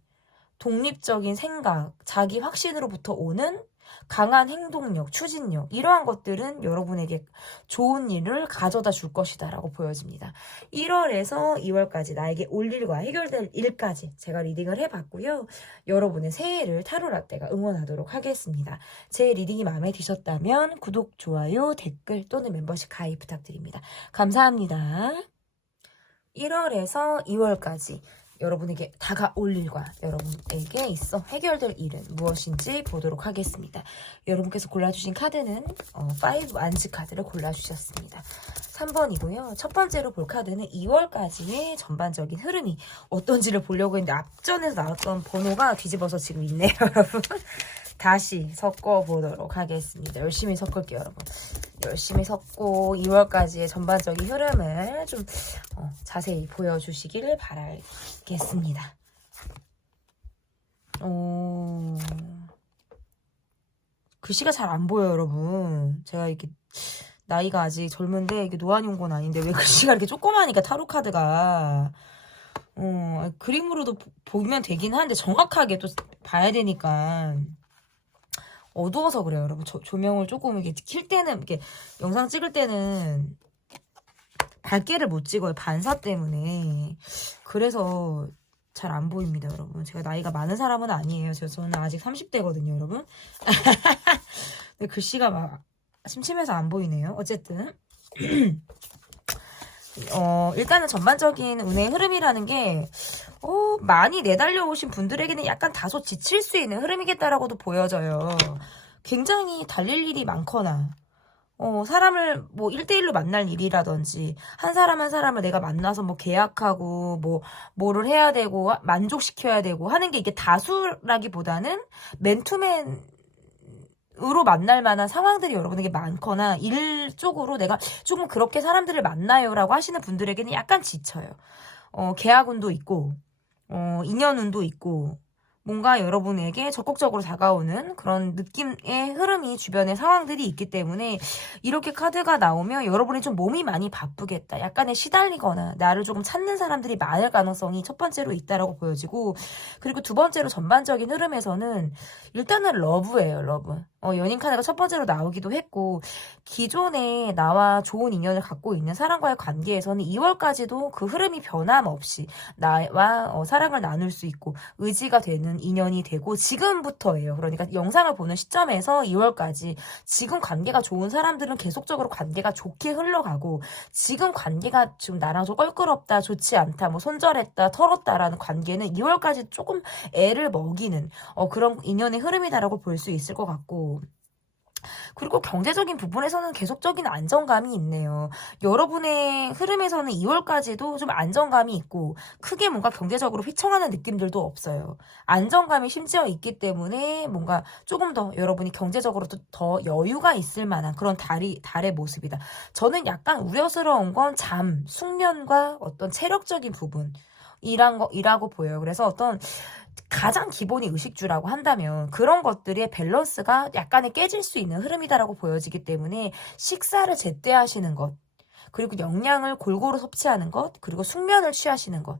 독립적인 생각, 자기 확신으로부터 오는 강한 행동력, 추진력, 이러한 것들은 여러분에게 좋은 일을 가져다 줄 것이다 라고 보여집니다. 1월에서 2월까지 나에게 올 일과 해결될 일까지 제가 리딩을 해봤고요. 여러분의 새해를 타로라떼가 응원하도록 하겠습니다. 제 리딩이 마음에 드셨다면 구독, 좋아요, 댓글 또는 멤버십 가입 부탁드립니다. 감사합니다. 1월에서 2월까지 여러분에게 다가올 일과 여러분에게 있어 해결될 일은 무엇인지 보도록 하겠습니다. 여러분께서 골라주신 카드는 5 안지 카드를 골라주셨습니다. 3번이고요. 첫 번째로 볼 카드는 2월까지의 전반적인 흐름이 어떤지를 보려고 했는데 앞전에서 나왔던 번호가 뒤집어서 지금 있네요, 여러분. 다시 섞어보도록 하겠습니다. 열심히 섞을게요, 여러분. 열심히 섞고 2월까지의 전반적인 흐름을 좀 자세히 보여주시기를 바라겠습니다. 글씨가 잘 안 보여요, 여러분. 제가 이렇게 나이가 아직 젊은데 이게 노안이 온 건 아닌데 왜 글씨가 이렇게 조그마하니까 타로 카드가 그림으로도 보면 되긴 하는데 정확하게 또 봐야 되니까 어두워서 그래요, 여러분. 조명을 조금 이렇게 킬 때는, 이렇게 영상 찍을 때는 밝게를 못 찍어요. 반사 때문에. 그래서 잘 안 보입니다, 여러분. 제가 나이가 많은 사람은 아니에요. 저는 아직 30대거든요, 여러분. 근데 글씨가 막 심심해서 안 보이네요. 어쨌든 일단은 전반적인 운의 흐름이라는 게 많이 내달려오신 분들에게는 약간 다소 지칠 수 있는 흐름이겠다라고도 보여져요. 굉장히 달릴 일이 많거나 사람을 뭐 1대1로 만날 일이라든지 한 사람 한 사람을 내가 만나서 뭐 계약하고 뭐를 해야 되고 만족시켜야 되고 하는 게 이게 다수라기보다는 맨투맨 으로 만날 만한 상황들이 여러분에게 많거나 일 쪽으로 내가 조금 그렇게 사람들을 만나요라고 하시는 분들에게는 약간 지쳐요. 계약운도 있고 인연운도 있고 뭔가 여러분에게 적극적으로 다가오는 그런 느낌의 흐름이 주변의 상황들이 있기 때문에 이렇게 카드가 나오면 여러분이 좀 몸이 많이 바쁘겠다. 약간의 시달리거나 나를 조금 찾는 사람들이 많을 가능성이 첫 번째로 있다라고 보여지고 그리고 두 번째로 전반적인 흐름에서는 일단은 러브예요. 러브. 연인 카드가 첫 번째로 나오기도 했고 기존에 나와 좋은 인연을 갖고 있는 사람과의 관계에서는 2월까지도 그 흐름이 변함없이 나와 사랑을 나눌 수 있고 의지가 되는 인연이 되고 지금부터예요. 그러니까 영상을 보는 시점에서 2월까지 지금 관계가 좋은 사람들은 계속적으로 관계가 좋게 흘러가고 지금 관계가 지금 나랑 좀 껄끄럽다 좋지 않다 뭐 손절했다 털었다라는 관계는 2월까지 조금 애를 먹이는 그런 인연의 흐름이다라고 볼 수 있을 것 같고 그리고 경제적인 부분에서는 계속적인 안정감이 있네요. 여러분의 흐름에서는 2월까지도 좀 안정감이 있고 크게 뭔가 경제적으로 휘청하는 느낌들도 없어요. 안정감이 심지어 있기 때문에 뭔가 조금 더 여러분이 경제적으로도 더 여유가 있을 만한 그런 달의 모습이다. 저는 약간 우려스러운 건 숙면과 어떤 체력적인 부분 이라고 보여요. 그래서 어떤 가장 기본이 의식주라고 한다면 그런 것들의 밸런스가 약간의 깨질 수 있는 흐름이다라고 보여지기 때문에 식사를 제때 하시는 것 그리고 영양을 골고루 섭취하는 것 그리고 숙면을 취하시는 것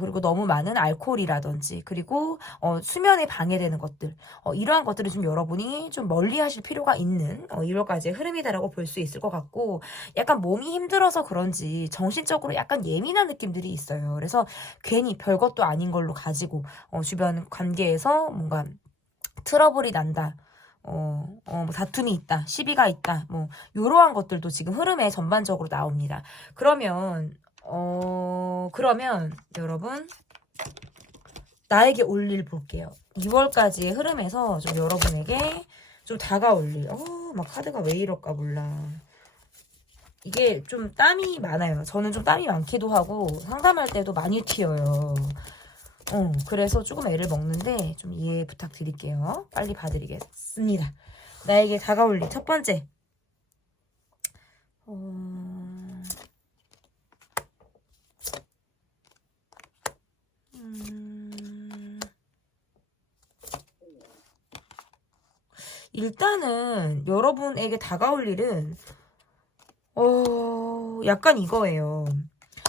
그리고 너무 많은 알코올이라든지 그리고 수면에 방해되는 것들 이러한 것들을 좀 여러분이 좀 멀리 하실 필요가 있는 1월까지의 흐름이다라고 볼 수 있을 것 같고 약간 몸이 힘들어서 그런지 정신적으로 약간 예민한 느낌들이 있어요. 그래서 괜히 별것도 아닌 걸로 가지고 주변 관계에서 뭔가 트러블이 난다. 뭐 다툼이 있다, 시비가 있다, 뭐 이러한 것들도 지금 흐름에 전반적으로 나옵니다. 그러면 여러분 나에게 올 일 볼게요. 2월까지의 흐름에서 좀 여러분에게 좀 다가올 일. 막 카드가 왜 이럴까 몰라. 이게 좀 땀이 많아요. 저는 좀 땀이 많기도 하고 상담할 때도 많이 튀어요. 그래서 조금 애를 먹는데 좀 이해 부탁드릴게요. 빨리 봐드리겠습니다. 나에게 다가올 일 첫 번째. 일단은 여러분에게 다가올 일은 약간 이거예요.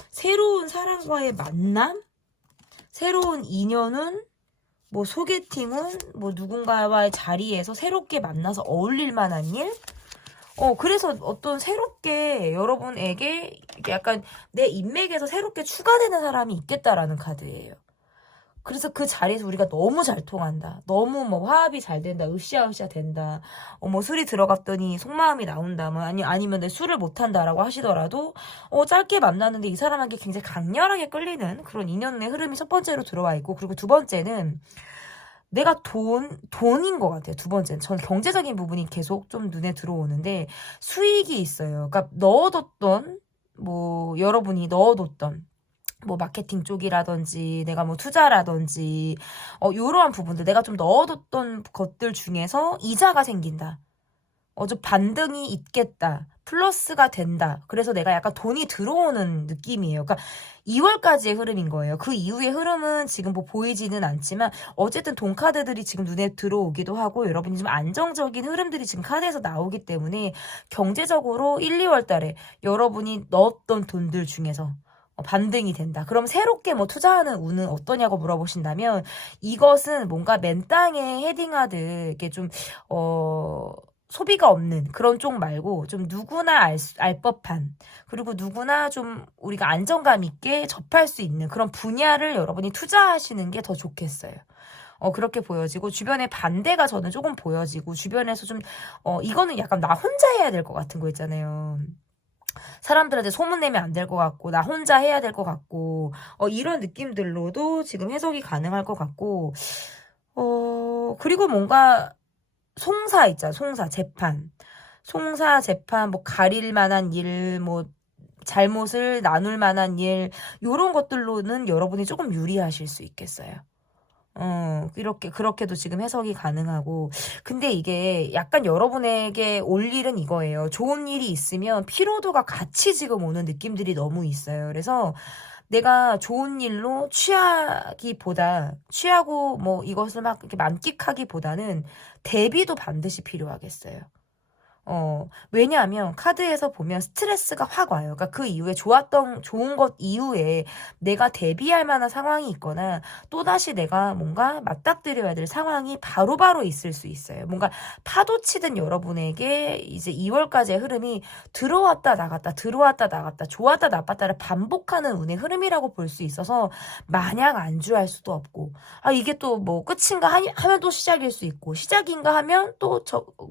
새로운 사람과의 만남? 새로운 인연은 뭐 소개팅은 뭐 누군가와의 자리에서 새롭게 만나서 어울릴 만한 일? 그래서 어떤 새롭게 여러분에게 약간 내 인맥에서 새롭게 추가되는 사람이 있겠다라는 카드예요. 그래서 그 자리에서 우리가 너무 잘 통한다. 너무 뭐 화합이 잘 된다. 으쌰으쌰 된다. 뭐 술이 들어갔더니 속마음이 나온다. 뭐 아니면 내 술을 못한다라고 하시더라도 짧게 만났는데 이 사람에게 굉장히 강렬하게 끌리는 그런 인연의 흐름이 첫 번째로 들어와 있고 그리고 두 번째는 내가 돈인 것 같아요. 두 번째는. 전 경제적인 부분이 계속 좀 눈에 들어오는데 수익이 있어요. 그러니까 여러분이 넣어뒀던 뭐 마케팅 쪽이라든지 내가 뭐 투자라든지 이러한 부분들 내가 좀 넣어뒀던 것들 중에서 이자가 생긴다. 좀 반등이 있겠다. 플러스가 된다. 그래서 내가 약간 돈이 들어오는 느낌이에요. 그러니까 2월까지의 흐름인 거예요. 그 이후의 흐름은 지금 뭐 보이지는 않지만 어쨌든 돈 카드들이 지금 눈에 들어오기도 하고 여러분이 좀 안정적인 흐름들이 지금 카드에서 나오기 때문에 경제적으로 1, 2월 달에 여러분이 넣었던 돈들 중에서 반등이 된다. 그럼 새롭게 뭐 투자하는 운은 어떠냐고 물어보신다면 이것은 뭔가 맨 땅에 헤딩하듯 이렇게 좀 소비가 없는 그런 쪽 말고 좀 누구나 알 법한, 그리고 누구나 좀 우리가 안정감 있게 접할 수 있는 그런 분야를 여러분이 투자하시는 게 더 좋겠어요. 그렇게 보여지고, 주변에 반대가 저는 조금 보여지고, 주변에서 좀 이거는 약간 나 혼자 해야 될 것 같은 거 있잖아요. 사람들한테 소문내면 안 될 것 같고, 나 혼자 해야 될 것 같고, 이런 느낌들로도 지금 해석이 가능할 것 같고, 그리고 뭔가 송사 있잖아. 송사, 재판. 송사, 재판, 뭐 가릴 만한 일, 뭐 잘못을 나눌 만한 일, 요런 것들로는 여러분이 조금 유리하실 수 있겠어요. 그렇게도 지금 해석이 가능하고. 근데 이게 약간 여러분에게 올 일은 이거예요. 좋은 일이 있으면 피로도가 같이 지금 오는 느낌들이 너무 있어요. 그래서 내가 좋은 일로 취하고 뭐 이것을 막 이렇게 만끽하기보다는 대비도 반드시 필요하겠어요. 왜냐하면 카드에서 보면 스트레스가 확 와요. 그러니까 그 이후에 좋은 것 이후에 내가 대비할 만한 상황이 있거나 또다시 내가 뭔가 맞닥뜨려야 될 상황이 바로바로 있을 수 있어요. 뭔가 파도 치던 여러분에게 이제 2월까지의 흐름이 들어왔다 나갔다, 들어왔다 나갔다, 좋았다 나빴다를 반복하는 운의 흐름이라고 볼 수 있어서 마냥 안주할 수도 없고, 이게 또 뭐 끝인가 하면 또 시작일 수 있고, 시작인가 하면 또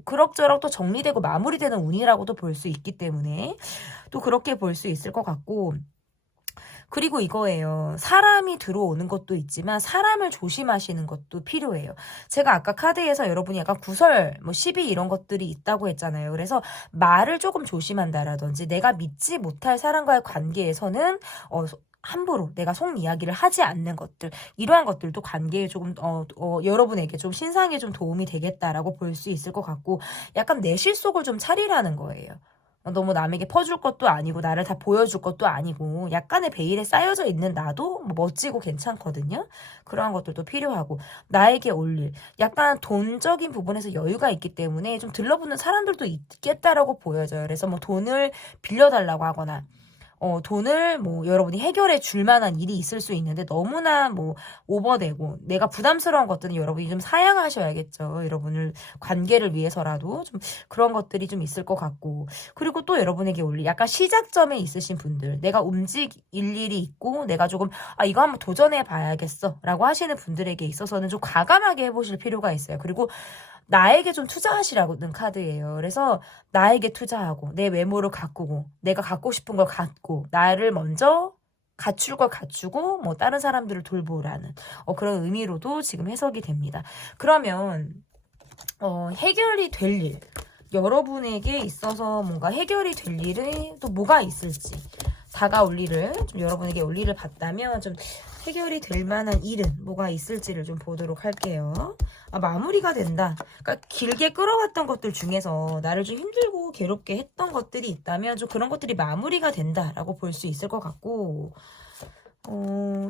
그럭저럭 또 정리되고 마무리되는 운이라고도 볼 수 있기 때문에 또 그렇게 볼 수 있을 것 같고. 그리고 이거예요. 사람이 들어오는 것도 있지만 사람을 조심하시는 것도 필요해요. 제가 아까 카드에서 여러분이 약간 구설, 뭐 시비 이런 것들이 있다고 했잖아요. 그래서 말을 조금 조심한다라든지, 내가 믿지 못할 사람과의 관계에서는 함부로 내가 속 이야기를 하지 않는 것들, 이러한 것들도 관계에 조금 여러분에게 좀 신상에 좀 도움이 되겠다라고 볼 수 있을 것 같고, 약간 내 실속을 좀 차리라는 거예요. 너무 남에게 퍼줄 것도 아니고 나를 다 보여줄 것도 아니고, 약간의 베일에 쌓여져 있는 나도 뭐 멋지고 괜찮거든요. 그러한 것들도 필요하고, 나에게 올 일, 약간 돈적인 부분에서 여유가 있기 때문에 좀 들러붙는 사람들도 있겠다라고 보여져요. 그래서 뭐 돈을 빌려달라고 하거나, 돈을 뭐 여러분이 해결해 줄 만한 일이 있을 수 있는데, 너무나 뭐 오버되고 내가 부담스러운 것들은 여러분이 좀 사양하셔야겠죠. 여러분을 관계를 위해서라도 좀 그런 것들이 좀 있을 것 같고. 그리고 또 여러분에게 올릴 약간 시작점에 있으신 분들, 내가 움직일 일이 있고 내가 조금 이거 한번 도전해 봐야겠어 라고 하시는 분들에게 있어서는 좀 과감하게 해보실 필요가 있어요. 그리고 나에게 좀 투자하시라는 카드예요. 그래서 나에게 투자하고, 내 외모를 가꾸고, 내가 갖고 싶은 걸 갖고, 나를 먼저 갖출 걸 갖추고, 뭐 다른 사람들을 돌보라는 그런 의미로도 지금 해석이 됩니다. 그러면 해결이 될 일, 여러분에게 있어서 뭔가 해결이 될 일이 또 뭐가 있을지, 다가올 일을 좀 여러분에게 올 일을 봤다면 좀 해결이 될 만한 일은 뭐가 있을지를 좀 보도록 할게요. 마무리가 된다. 그러니까 길게 끌어왔던 것들 중에서 나를 좀 힘들고 괴롭게 했던 것들이 있다면 좀 그런 것들이 마무리가 된다라고 볼 수 있을 것 같고,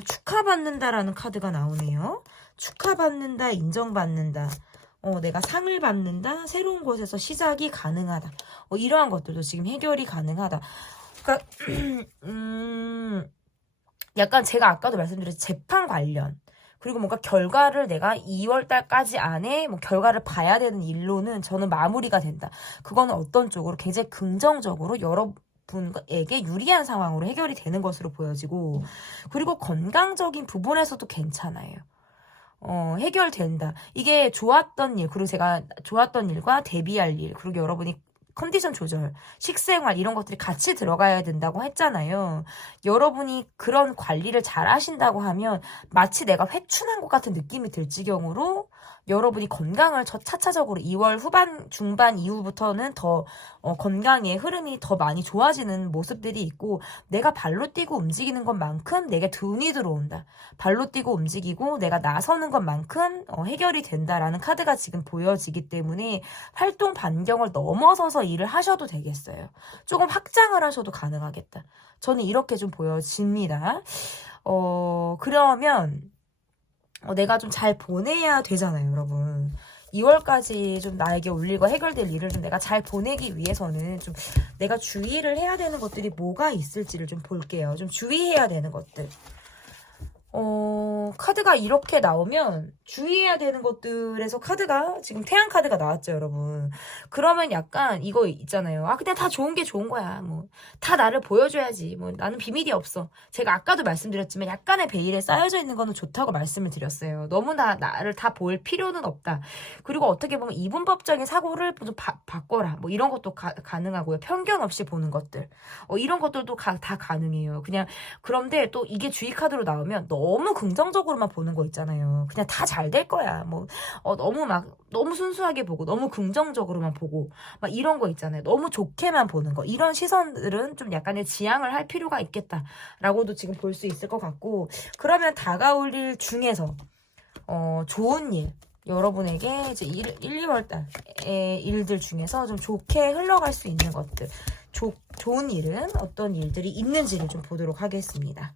축하받는다라는 카드가 나오네요. 축하받는다, 인정받는다. 내가 상을 받는다, 새로운 곳에서 시작이 가능하다. 이러한 것들도 지금 해결이 가능하다. 그러니까 약간 제가 아까도 말씀드렸듯이 재판 관련, 그리고 뭔가 결과를 내가 2월달까지 안에 뭐 결과를 봐야 되는 일로는 저는 마무리가 된다. 그거는 어떤 쪽으로 굉장히 긍정적으로 여러분에게 유리한 상황으로 해결이 되는 것으로 보여지고, 그리고 건강적인 부분에서도 괜찮아요. 해결된다. 이게 좋았던 일, 그리고 제가 좋았던 일과 대비할 일, 그리고 여러분이 컨디션 조절, 식생활 이런 것들이 같이 들어가야 된다고 했잖아요. 여러분이 그런 관리를 잘 하신다고 하면 마치 내가 회춘한 것 같은 느낌이 들 지경으로 여러분이 건강을 차차적으로 2월 후반, 중반 이후부터는 더 건강의 흐름이 더 많이 좋아지는 모습들이 있고, 내가 발로 뛰고 움직이는 것만큼 내게 돈이 들어온다. 발로 뛰고 움직이고 내가 나서는 것만큼 해결이 된다라는 카드가 지금 보여지기 때문에 활동 반경을 넘어서서 일을 하셔도 되겠어요. 조금 확장을 하셔도 가능하겠다. 저는 이렇게 좀 보여집니다. 그러면 내가 좀 잘 보내야 되잖아요, 여러분. 2월까지 좀 나에게 올리고 해결될 일을 좀 내가 잘 보내기 위해서는 좀 내가 주의를 해야 되는 것들이 뭐가 있을지를 좀 볼게요. 좀 주의해야 되는 것들. 카드가 이렇게 나오면 주의해야 되는 것들에서 카드가 지금 태양 카드가 나왔죠, 여러분. 그러면 약간 이거 있잖아요. 아, 그냥 다 좋은 게 좋은 거야. 뭐, 다 나를 보여줘야지. 뭐, 나는 비밀이 없어. 제가 아까도 말씀드렸지만 약간의 베일에 쌓여져 있는 거는 좋다고 말씀을 드렸어요. 너무 나를 다 볼 필요는 없다. 그리고 어떻게 보면 이분법적인 사고를 좀 바꿔라. 뭐, 이런 것도 가능하고요. 편견 없이 보는 것들. 이런 것들도 다 가능해요. 그냥, 그런데 또 이게 주의 카드로 나오면 너무 긍정적으로만 보는 거 있잖아요. 그냥 다 잘 될 거야. 뭐, 너무 순수하게 보고, 너무 긍정적으로만 보고, 막 이런 거 있잖아요. 너무 좋게만 보는 거. 이런 시선들은 좀 약간의 지양을 할 필요가 있겠다라고도 지금 볼 수 있을 것 같고, 그러면 다가올 일 중에서, 좋은 일, 여러분에게 이제 1, 2월 달의 일들 중에서 좀 좋게 흘러갈 수 있는 것들, 좋은 일은 어떤 일들이 있는지를 좀 보도록 하겠습니다.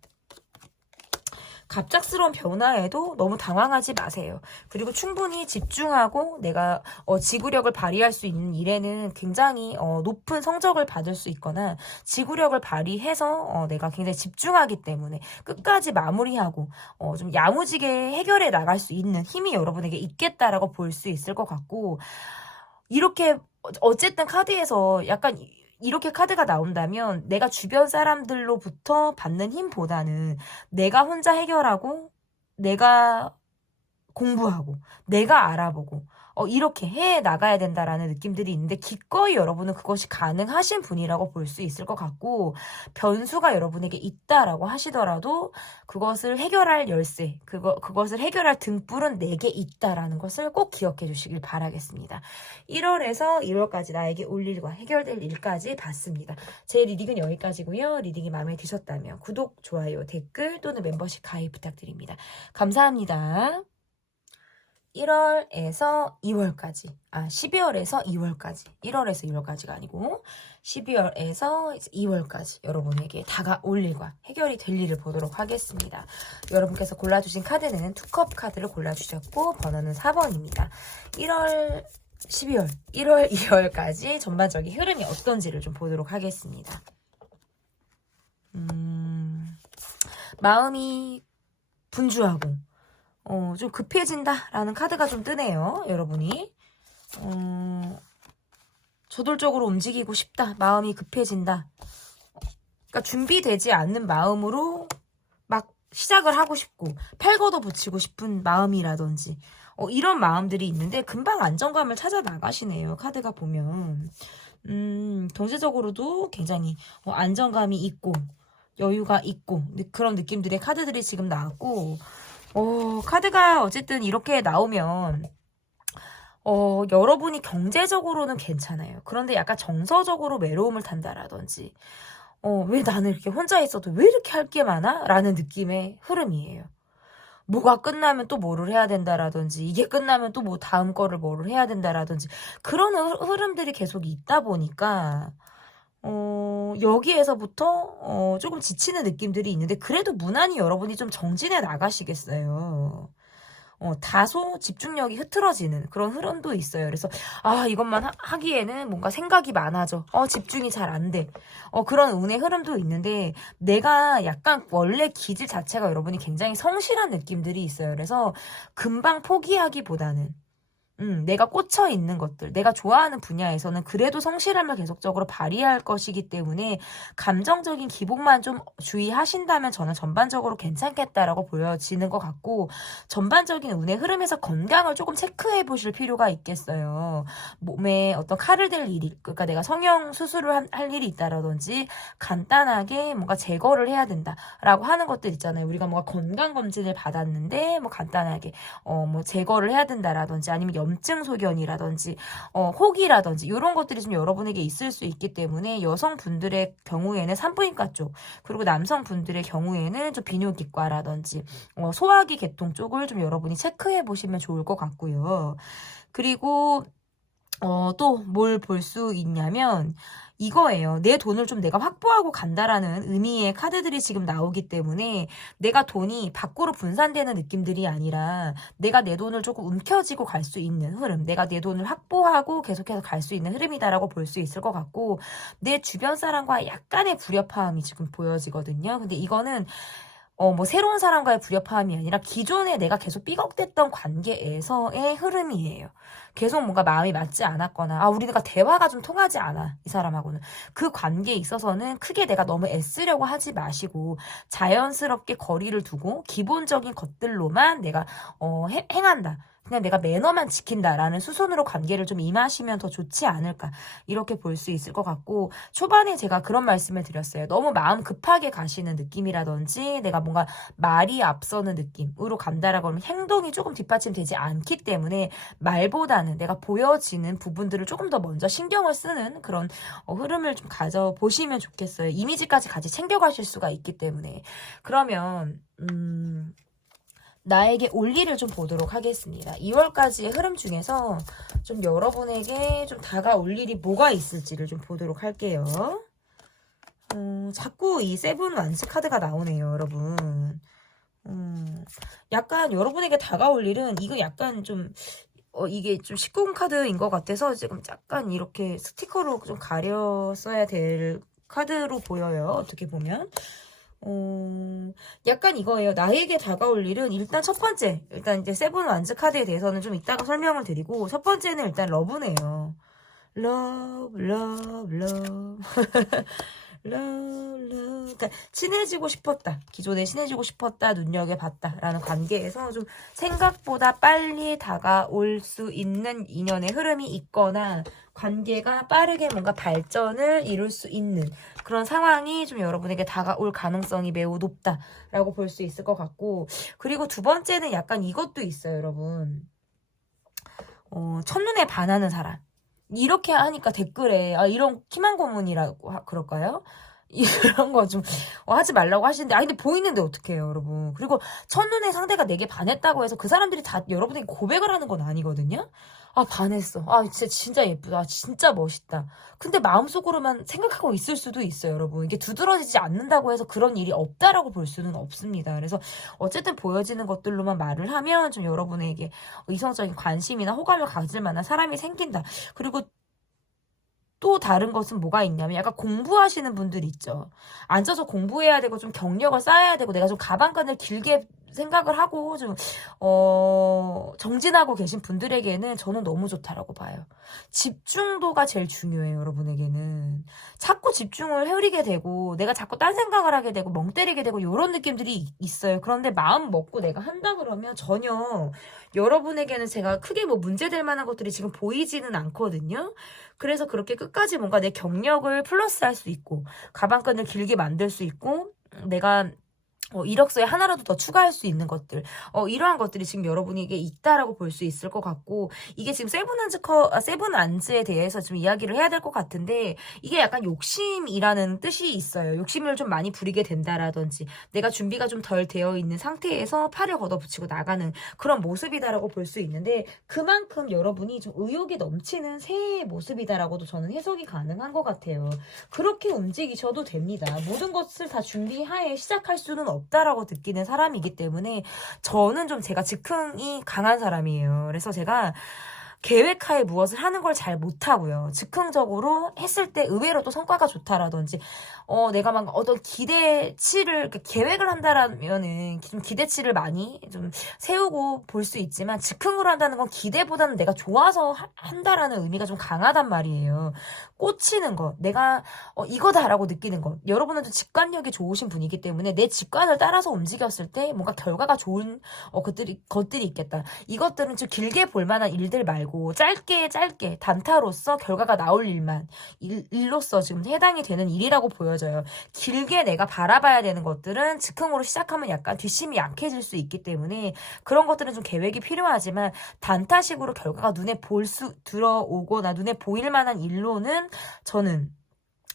갑작스러운 변화에도 너무 당황하지 마세요. 그리고 충분히 집중하고 내가 지구력을 발휘할 수 있는 일에는 굉장히 높은 성적을 받을 수 있거나 지구력을 발휘해서 내가 굉장히 집중하기 때문에 끝까지 마무리하고 좀 야무지게 해결해 나갈 수 있는 힘이 여러분에게 있겠다라고 볼 수 있을 것 같고, 이렇게 어쨌든 카드에서 약간 이렇게 카드가 나온다면 내가 주변 사람들로부터 받는 힘보다는 내가 혼자 해결하고 내가 공부하고 내가 알아보고 이렇게 해 나가야 된다라는 느낌들이 있는데, 기꺼이 여러분은 그것이 가능하신 분이라고 볼 수 있을 것 같고, 변수가 여러분에게 있다라고 하시더라도 그것을 해결할 열쇠, 그것을 해결할 등불은 내게 있다라는 것을 꼭 기억해 주시길 바라겠습니다. 1월에서 2월까지 나에게 올 일과 해결될 일까지 봤습니다. 제 리딩은 여기까지고요. 리딩이 마음에 드셨다면 구독, 좋아요, 댓글 또는 멤버십 가입 부탁드립니다. 감사합니다. 1월에서 2월까지, 12월에서 2월까지, 1월에서 2월까지가 아니고 12월에서 2월까지 여러분에게 다가올 일과 해결이 될 일을 보도록 하겠습니다. 여러분께서 골라주신 카드는 투컵 카드를 골라주셨고 번호는 4번입니다. 1월, 12월, 1월, 2월까지 전반적인 흐름이 어떤지를 좀 보도록 하겠습니다. 마음이 분주하고 좀 급해진다라는 카드가 좀 뜨네요. 여러분이. 저돌적으로 움직이고 싶다. 마음이 급해진다. 그러니까 준비되지 않는 마음으로 막 시작을 하고 싶고 팔 걷어붙이고 싶은 마음이라든지 이런 마음들이 있는데 금방 안정감을 찾아 나가시네요. 카드가 보면. 경제적으로도 굉장히 안정감이 있고 여유가 있고 그런 느낌들의 카드들이 지금 나왔고, 카드가 어쨌든 이렇게 나오면 여러분이 경제적으로는 괜찮아요. 그런데 약간 정서적으로 외로움을 탄다라든지 왜 나는 이렇게 혼자 있어도 왜 이렇게 할 게 많아? 라는 느낌의 흐름이에요. 뭐가 끝나면 또 뭐를 해야 된다라든지, 이게 끝나면 또 뭐 다음 거를 뭐를 해야 된다라든지, 그런 흐름들이 계속 있다 보니까 여기에서부터 조금 지치는 느낌들이 있는데, 그래도 무난히 여러분이 좀 정진해 나가시겠어요. 다소 집중력이 흐트러지는 그런 흐름도 있어요. 그래서 이것만 하기에는 뭔가 생각이 많아져. 집중이 잘 안 돼. 그런 운의 흐름도 있는데, 내가 약간 원래 기질 자체가 여러분이 굉장히 성실한 느낌들이 있어요. 그래서 금방 포기하기보다는 내가 꽂혀 있는 것들, 내가 좋아하는 분야에서는 그래도 성실함을 계속적으로 발휘할 것이기 때문에 감정적인 기복만 좀 주의하신다면 저는 전반적으로 괜찮겠다라고 보여지는 것 같고, 전반적인 운의 흐름에서 건강을 조금 체크해 보실 필요가 있겠어요. 몸에 어떤 칼을 댈 일이, 그러니까 내가 성형 수술을 할 일이 있다라든지 간단하게 뭔가 제거를 해야 된다라고 하는 것들 있잖아요. 우리가 뭔가 건강검진을 받았는데 뭐 간단하게 뭐 제거를 해야 된다라든지, 아니면 염증 소견이라든지 혹이라든지 이런 것들이 좀 여러분에게 있을 수 있기 때문에, 여성분들의 경우에는 산부인과 쪽, 그리고 남성분들의 경우에는 좀 비뇨기과라든지 소화기 계통 쪽을 좀 여러분이 체크해 보시면 좋을 것 같고요. 그리고 또 뭘 볼 수 있냐면 이거예요. 내 돈을 좀 내가 확보하고 간다라는 의미의 카드들이 지금 나오기 때문에, 내가 돈이 밖으로 분산되는 느낌들이 아니라 내가 내 돈을 조금 움켜쥐고 갈 수 있는 흐름, 내가 내 돈을 확보하고 계속해서 갈 수 있는 흐름이다라고 볼 수 있을 것 같고, 내 주변 사람과 약간의 불협화음이 지금 보여지거든요. 근데 이거는 뭐 새로운 사람과의 불협화음이 아니라 기존에 내가 계속 삐걱댔던 관계에서의 흐름이에요. 계속 뭔가 마음이 맞지 않았거나 우리가 대화가 좀 통하지 않아 이 사람하고는. 그 관계에 있어서는 크게 내가 너무 애쓰려고 하지 마시고 자연스럽게 거리를 두고 기본적인 것들로만 내가 행한다. 그냥 내가 매너만 지킨다라는 수순으로 관계를 좀 임하시면 더 좋지 않을까 이렇게 볼 수 있을 것 같고, 초반에 제가 그런 말씀을 드렸어요. 너무 마음 급하게 가시는 느낌이라든지 내가 뭔가 말이 앞서는 느낌으로 간다라고 하면 행동이 조금 뒷받침되지 않기 때문에 말보다는 내가 보여지는 부분들을 조금 더 먼저 신경을 쓰는 그런 흐름을 좀 가져보시면 좋겠어요. 이미지까지 같이 챙겨가실 수가 있기 때문에. 그러면 나에게 올 일을 좀 보도록 하겠습니다. 2월까지의 흐름 중에서 좀 여러분에게 좀 다가올 일이 뭐가 있을지를 좀 보도록 할게요. 자꾸 이 세븐 완스 카드가 나오네요, 여러분. 약간 여러분에게 다가올 일은 이거 약간 좀 이게 좀 19금 카드인 것 같아서 지금 약간 이렇게 스티커로 좀 가려 써야 될 카드로 보여요. 어떻게 보면. 약간 이거예요. 나에게 다가올 일은 일단 첫 번째, 일단 이제 세븐 완즈 카드에 대해서는 좀 이따가 설명을 드리고, 첫 번째는 일단 러브네요. 러브, 러브, 러브. 그러니까 친해지고 싶었다. 기존에 친해지고 싶었다. 눈여겨봤다. 라는 관계에서 좀 생각보다 빨리 다가올 수 있는 인연의 흐름이 있거나 관계가 빠르게 뭔가 발전을 이룰 수 있는 그런 상황이 좀 여러분에게 다가올 가능성이 매우 높다라고 볼 수 있을 것 같고, 그리고 두 번째는 약간 이것도 있어요, 여러분. 첫눈에 반하는 사람. 이렇게 하니까 댓글에 이런 키만 고문이라고 그럴까요? 이런 거 좀 하지 말라고 하시는데 근데 보이는데 어떡해요, 여러분. 그리고 첫눈에 상대가 내게 반했다고 해서 그 사람들이 다 여러분에게 고백을 하는 건 아니거든요. 반했어. 진짜 예쁘다. 진짜 멋있다. 근데 마음속으로만 생각하고 있을 수도 있어요, 여러분. 이게 두드러지지 않는다고 해서 그런 일이 없다라고 볼 수는 없습니다. 그래서 어쨌든 보여지는 것들로만 말을 하면 좀 여러분에게 이성적인 관심이나 호감을 가질 만한 사람이 생긴다. 그리고 또 다른 것은 뭐가 있냐면 약간 공부하시는 분들 있죠. 앉아서 공부해야 되고 좀 경력을 쌓아야 되고 내가 좀 가방끈을 길게 생각을 하고 좀 정진하고 계신 분들에게는 저는 너무 좋다라고 봐요. 집중도가 제일 중요해요, 여러분에게는. 자꾸 집중을 해오리게 되고 내가 자꾸 딴 생각을 하게 되고 멍 때리게 되고 이런 느낌들이 있어요. 그런데 마음 먹고 내가 한다 그러면 전혀 여러분에게는 제가 크게 뭐 문제될 만한 것들이 지금 보이지는 않거든요. 그래서 그렇게 끝까지 뭔가 내 경력을 플러스할 수 있고 가방끈을 길게 만들 수 있고 내가 이력서에 하나라도 더 추가할 수 있는 것들, 이러한 것들이 지금 여러분에게 있다라고 볼 수 있을 것 같고, 이게 지금 세븐 안즈에 대해서 좀 이야기를 해야 될 것 같은데, 이게 약간 욕심이라는 뜻이 있어요. 욕심을 좀 많이 부리게 된다라든지, 내가 준비가 좀 덜 되어 있는 상태에서 팔을 걷어붙이고 나가는 그런 모습이다라고 볼 수 있는데, 그만큼 여러분이 좀 의욕이 넘치는 새의 모습이다라고도 저는 해석이 가능한 것 같아요. 그렇게 움직이셔도 됩니다. 모든 것을 다 준비하에 시작할 수는 없다라고 느끼는 사람이기 때문에 저는 좀 제가 즉흥이 강한 사람이에요. 그래서 제가 계획하에 무엇을 하는 걸 잘 못하고요. 즉흥적으로 했을 때 의외로 또 성과가 좋다라든지 내가 막 어떤 기대치를 계획을 한다라면은 좀 기대치를 많이 좀 세우고 볼 수 있지만 즉흥으로 한다는 건 기대보다는 내가 좋아서 한다라는 의미가 좀 강하단 말이에요. 꽂히는 것, 내가 이거다라고 느끼는 것. 여러분은 좀 직관력이 좋으신 분이기 때문에 내 직관을 따라서 움직였을 때 뭔가 결과가 좋은 것들이 있겠다. 이것들은 좀 길게 볼 만한 일들 말고 짧게 단타로서 결과가 나올 일로서 지금 해당이 되는 일이라고 보여져요. 길게 내가 바라봐야 되는 것들은 즉흥으로 시작하면 약간 뒷심이 약해질 수 있기 때문에 그런 것들은 좀 계획이 필요하지만 단타식으로 결과가 눈에 들어오거나 눈에 보일 만한 일로는 저는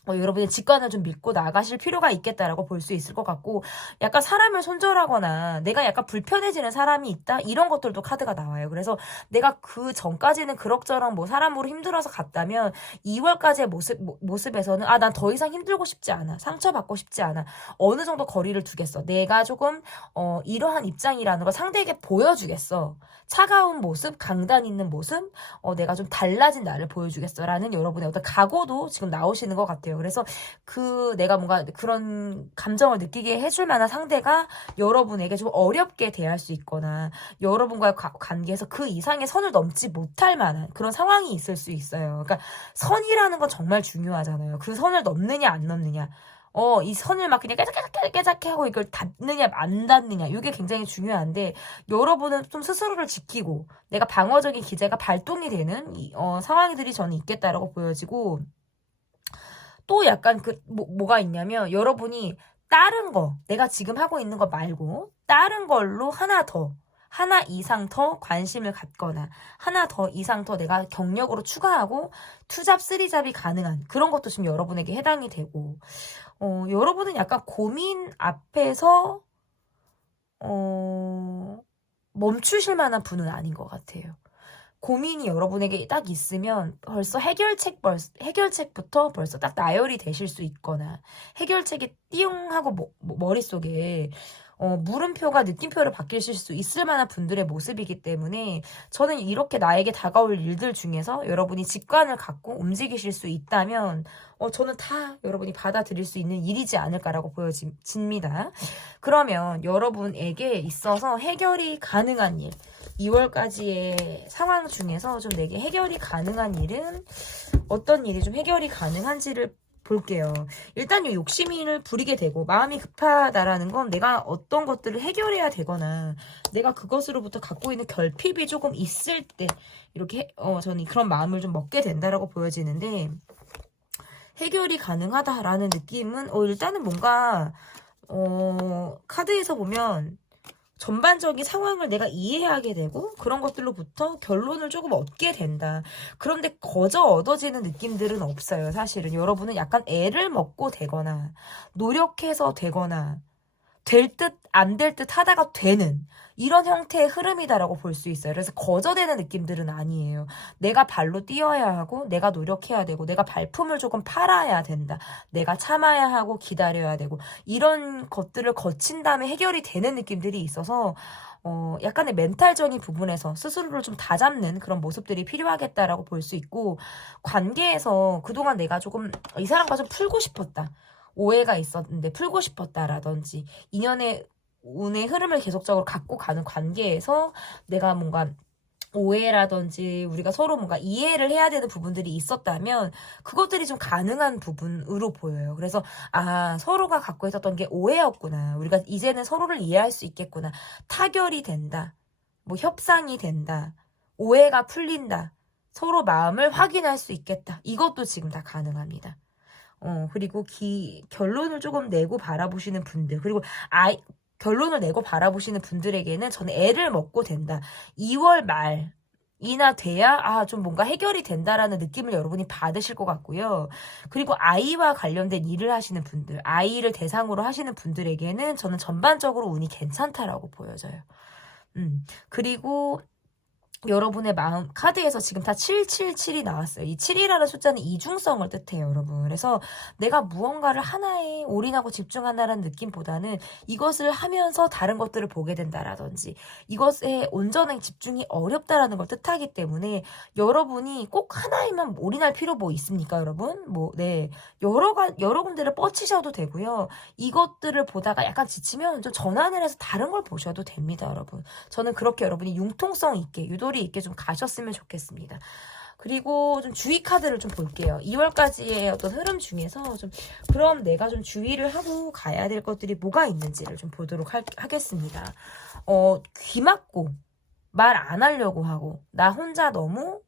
여러분의 직관을 좀 믿고 나가실 필요가 있겠다라고 볼 수 있을 것 같고, 약간 사람을 손절하거나 내가 약간 불편해지는 사람이 있다 이런 것들도 카드가 나와요. 그래서 내가 그 전까지는 그럭저럭 뭐 사람으로 힘들어서 갔다면 2월까지의 모습에서는 난 더 이상 힘들고 싶지 않아, 상처받고 싶지 않아, 어느 정도 거리를 두겠어, 내가 조금 이러한 입장이라는 걸 상대에게 보여주겠어, 차가운 모습, 강단 있는 모습, 내가 좀 달라진 나를 보여주겠어라는 여러분의 어떤 각오도 지금 나오시는 것 같아요. 같아요. 그래서 내가 뭔가 그런 감정을 느끼게 해줄 만한 상대가 여러분에게 좀 어렵게 대할 수 있거나 여러분과의 관계에서 그 이상의 선을 넘지 못할 만한 그런 상황이 있을 수 있어요. 그러니까 선이라는 건 정말 중요하잖아요. 그 선을 넘느냐 안 넘느냐. 이 선을 막 그냥 깨작깨작깨 하고 이걸 닿느냐 안 닿느냐 이게 굉장히 중요한데 여러분은 좀 스스로를 지키고 내가 방어적인 기제가 발동이 되는 상황들이 저는 있겠다라고 보여지고 또 약간 뭐가 있냐면 여러분이 다른 거 내가 지금 하고 있는 거 말고 다른 걸로 하나 이상 더 관심을 갖거나 하나 더 이상 더 내가 경력으로 추가하고 투잡 쓰리잡이 가능한 그런 것도 지금 여러분에게 해당이 되고 여러분은 약간 고민 앞에서 멈추실 만한 분은 아닌 것 같아요. 고민이 여러분에게 딱 있으면 벌써 해결책부터 벌써 딱 나열이 되실 수 있거나 해결책이 띠용 하고 머릿속에 물음표가 느낌표로 바뀌실 수 있을 만한 분들의 모습이기 때문에 저는 이렇게 나에게 다가올 일들 중에서 여러분이 직관을 갖고 움직이실 수 있다면 저는 다 여러분이 받아들일 수 있는 일이지 않을까라고 보여집니다. 그러면 여러분에게 있어서 해결이 가능한 일 2월까지의 상황 중에서 좀 내게 해결이 가능한 일은 어떤 일이 좀 해결이 가능한지를 볼게요. 일단 욕심을 부리게 되고 마음이 급하다라는 건 내가 어떤 것들을 해결해야 되거나 내가 그것으로부터 갖고 있는 결핍이 조금 있을 때 이렇게 저는 그런 마음을 좀 먹게 된다라고 보여지는데 해결이 가능하다라는 느낌은 일단은 뭔가 카드에서 보면 전반적인 상황을 내가 이해하게 되고 그런 것들로부터 결론을 조금 얻게 된다. 그런데 거저 얻어지는 느낌들은 없어요. 사실은 여러분은 약간 애를 먹고 되거나 노력해서 되거나 될 듯 안 될 듯 하다가 되는 이런 형태의 흐름이다라고 볼 수 있어요. 그래서 거저되는 느낌들은 아니에요. 내가 발로 뛰어야 하고 내가 노력해야 되고 내가 발품을 조금 팔아야 된다. 내가 참아야 하고 기다려야 되고 이런 것들을 거친 다음에 해결이 되는 느낌들이 있어서 약간의 멘탈적인 부분에서 스스로를 좀 다잡는 그런 모습들이 필요하겠다라고 볼 수 있고 관계에서 그동안 내가 조금 이 사람과 좀 풀고 싶었다. 오해가 있었는데 풀고 싶었다라든지 인연의 운의 흐름을 계속적으로 갖고 가는 관계에서 내가 뭔가 오해라든지 우리가 서로 뭔가 이해를 해야 되는 부분들이 있었다면 그것들이 좀 가능한 부분으로 보여요. 그래서 서로가 갖고 있었던 게 오해였구나. 우리가 이제는 서로를 이해할 수 있겠구나. 타결이 된다. 뭐 협상이 된다. 오해가 풀린다. 서로 마음을 확인할 수 있겠다. 이것도 지금 다 가능합니다. 그리고 결론을 조금 내고 바라보시는 분들, 그리고 결론을 내고 바라보시는 분들에게는 저는 애를 먹고 된다. 2월 말이나 돼야 좀 뭔가 해결이 된다라는 느낌을 여러분이 받으실 것 같고요. 그리고 아이와 관련된 일을 하시는 분들, 아이를 대상으로 하시는 분들에게는 저는 전반적으로 운이 괜찮다라고 보여져요. 그리고 여러분의 마음 카드에서 지금 다 777이 나왔어요. 이 7이라는 숫자는 이중성을 뜻해요, 여러분. 그래서 내가 무언가를 하나에 올인하고 집중한다는 느낌보다는 이것을 하면서 다른 것들을 보게 된다라든지 이것에 온전한 집중이 어렵다라는 걸 뜻하기 때문에 여러분이 꼭 하나에만 올인할 필요 뭐 있습니까, 여러분? 여러 군데를 뻗치셔도 되고요. 이것들을 보다가 약간 지치면 좀 전환을 해서 다른 걸 보셔도 됩니다, 여러분. 저는 그렇게 여러분이 융통성 있게 유도리 있게 좀 가셨으면 좋겠습니다. 그리고 좀 주의 카드를 좀 볼게요. 2월까지의 어떤 흐름 중에서 그럼 내가 좀 주의를 하고 가야 될 것들이 뭐가 있는지를 좀 보도록 하겠습니다. 귀 막고 말 안 하려고 하고 나 혼자 너무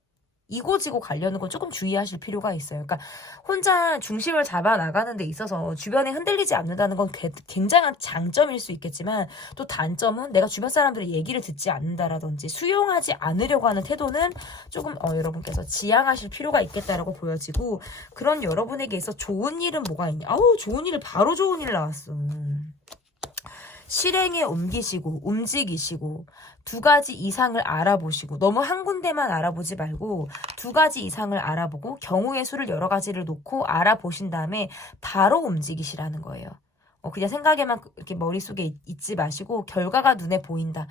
이고지고 가려는 건 조금 주의하실 필요가 있어요. 그러니까 혼자 중심을 잡아 나가는 데 있어서 주변에 흔들리지 않는다는 건 굉장한 장점일 수 있겠지만 또 단점은 내가 주변 사람들의 얘기를 듣지 않는다라든지 수용하지 않으려고 하는 태도는 조금 여러분께서 지양하실 필요가 있겠다라고 보여지고 그런 여러분에게 있어 좋은 일은 뭐가 있냐. 좋은 일 바로 좋은 일 나왔어. 실행에 옮기시고 움직이시고 2가지 이상을 알아보시고 너무 한 군데만 알아보지 말고 2가지 이상을 알아보고 경우의 수를 여러 가지를 놓고 알아보신 다음에 바로 움직이시라는 거예요. 그냥 생각에만 이렇게 머릿속에 있지 마시고 결과가 눈에 보인다.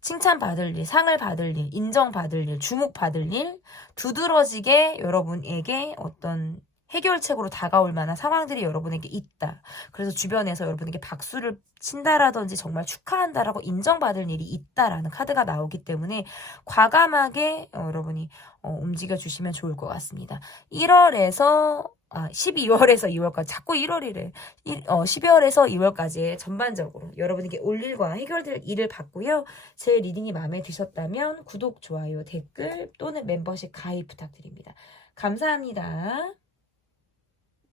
칭찬받을 일, 상을 받을 일, 인정받을 일, 주목받을 일 두드러지게 여러분에게 어떤 해결책으로 다가올 만한 상황들이 여러분에게 있다. 그래서 주변에서 여러분에게 박수를 친다라든지 정말 축하한다라고 인정받을 일이 있다라는 카드가 나오기 때문에 과감하게 여러분이 움직여 주시면 좋을 것 같습니다. 12월에서 2월까지 자꾸 1월이래. 12월에서 2월까지 전반적으로 여러분에게 올 일과 해결될 일을 봤고요. 제 리딩이 마음에 드셨다면 구독, 좋아요, 댓글 또는 멤버십 가입 부탁드립니다. 감사합니다.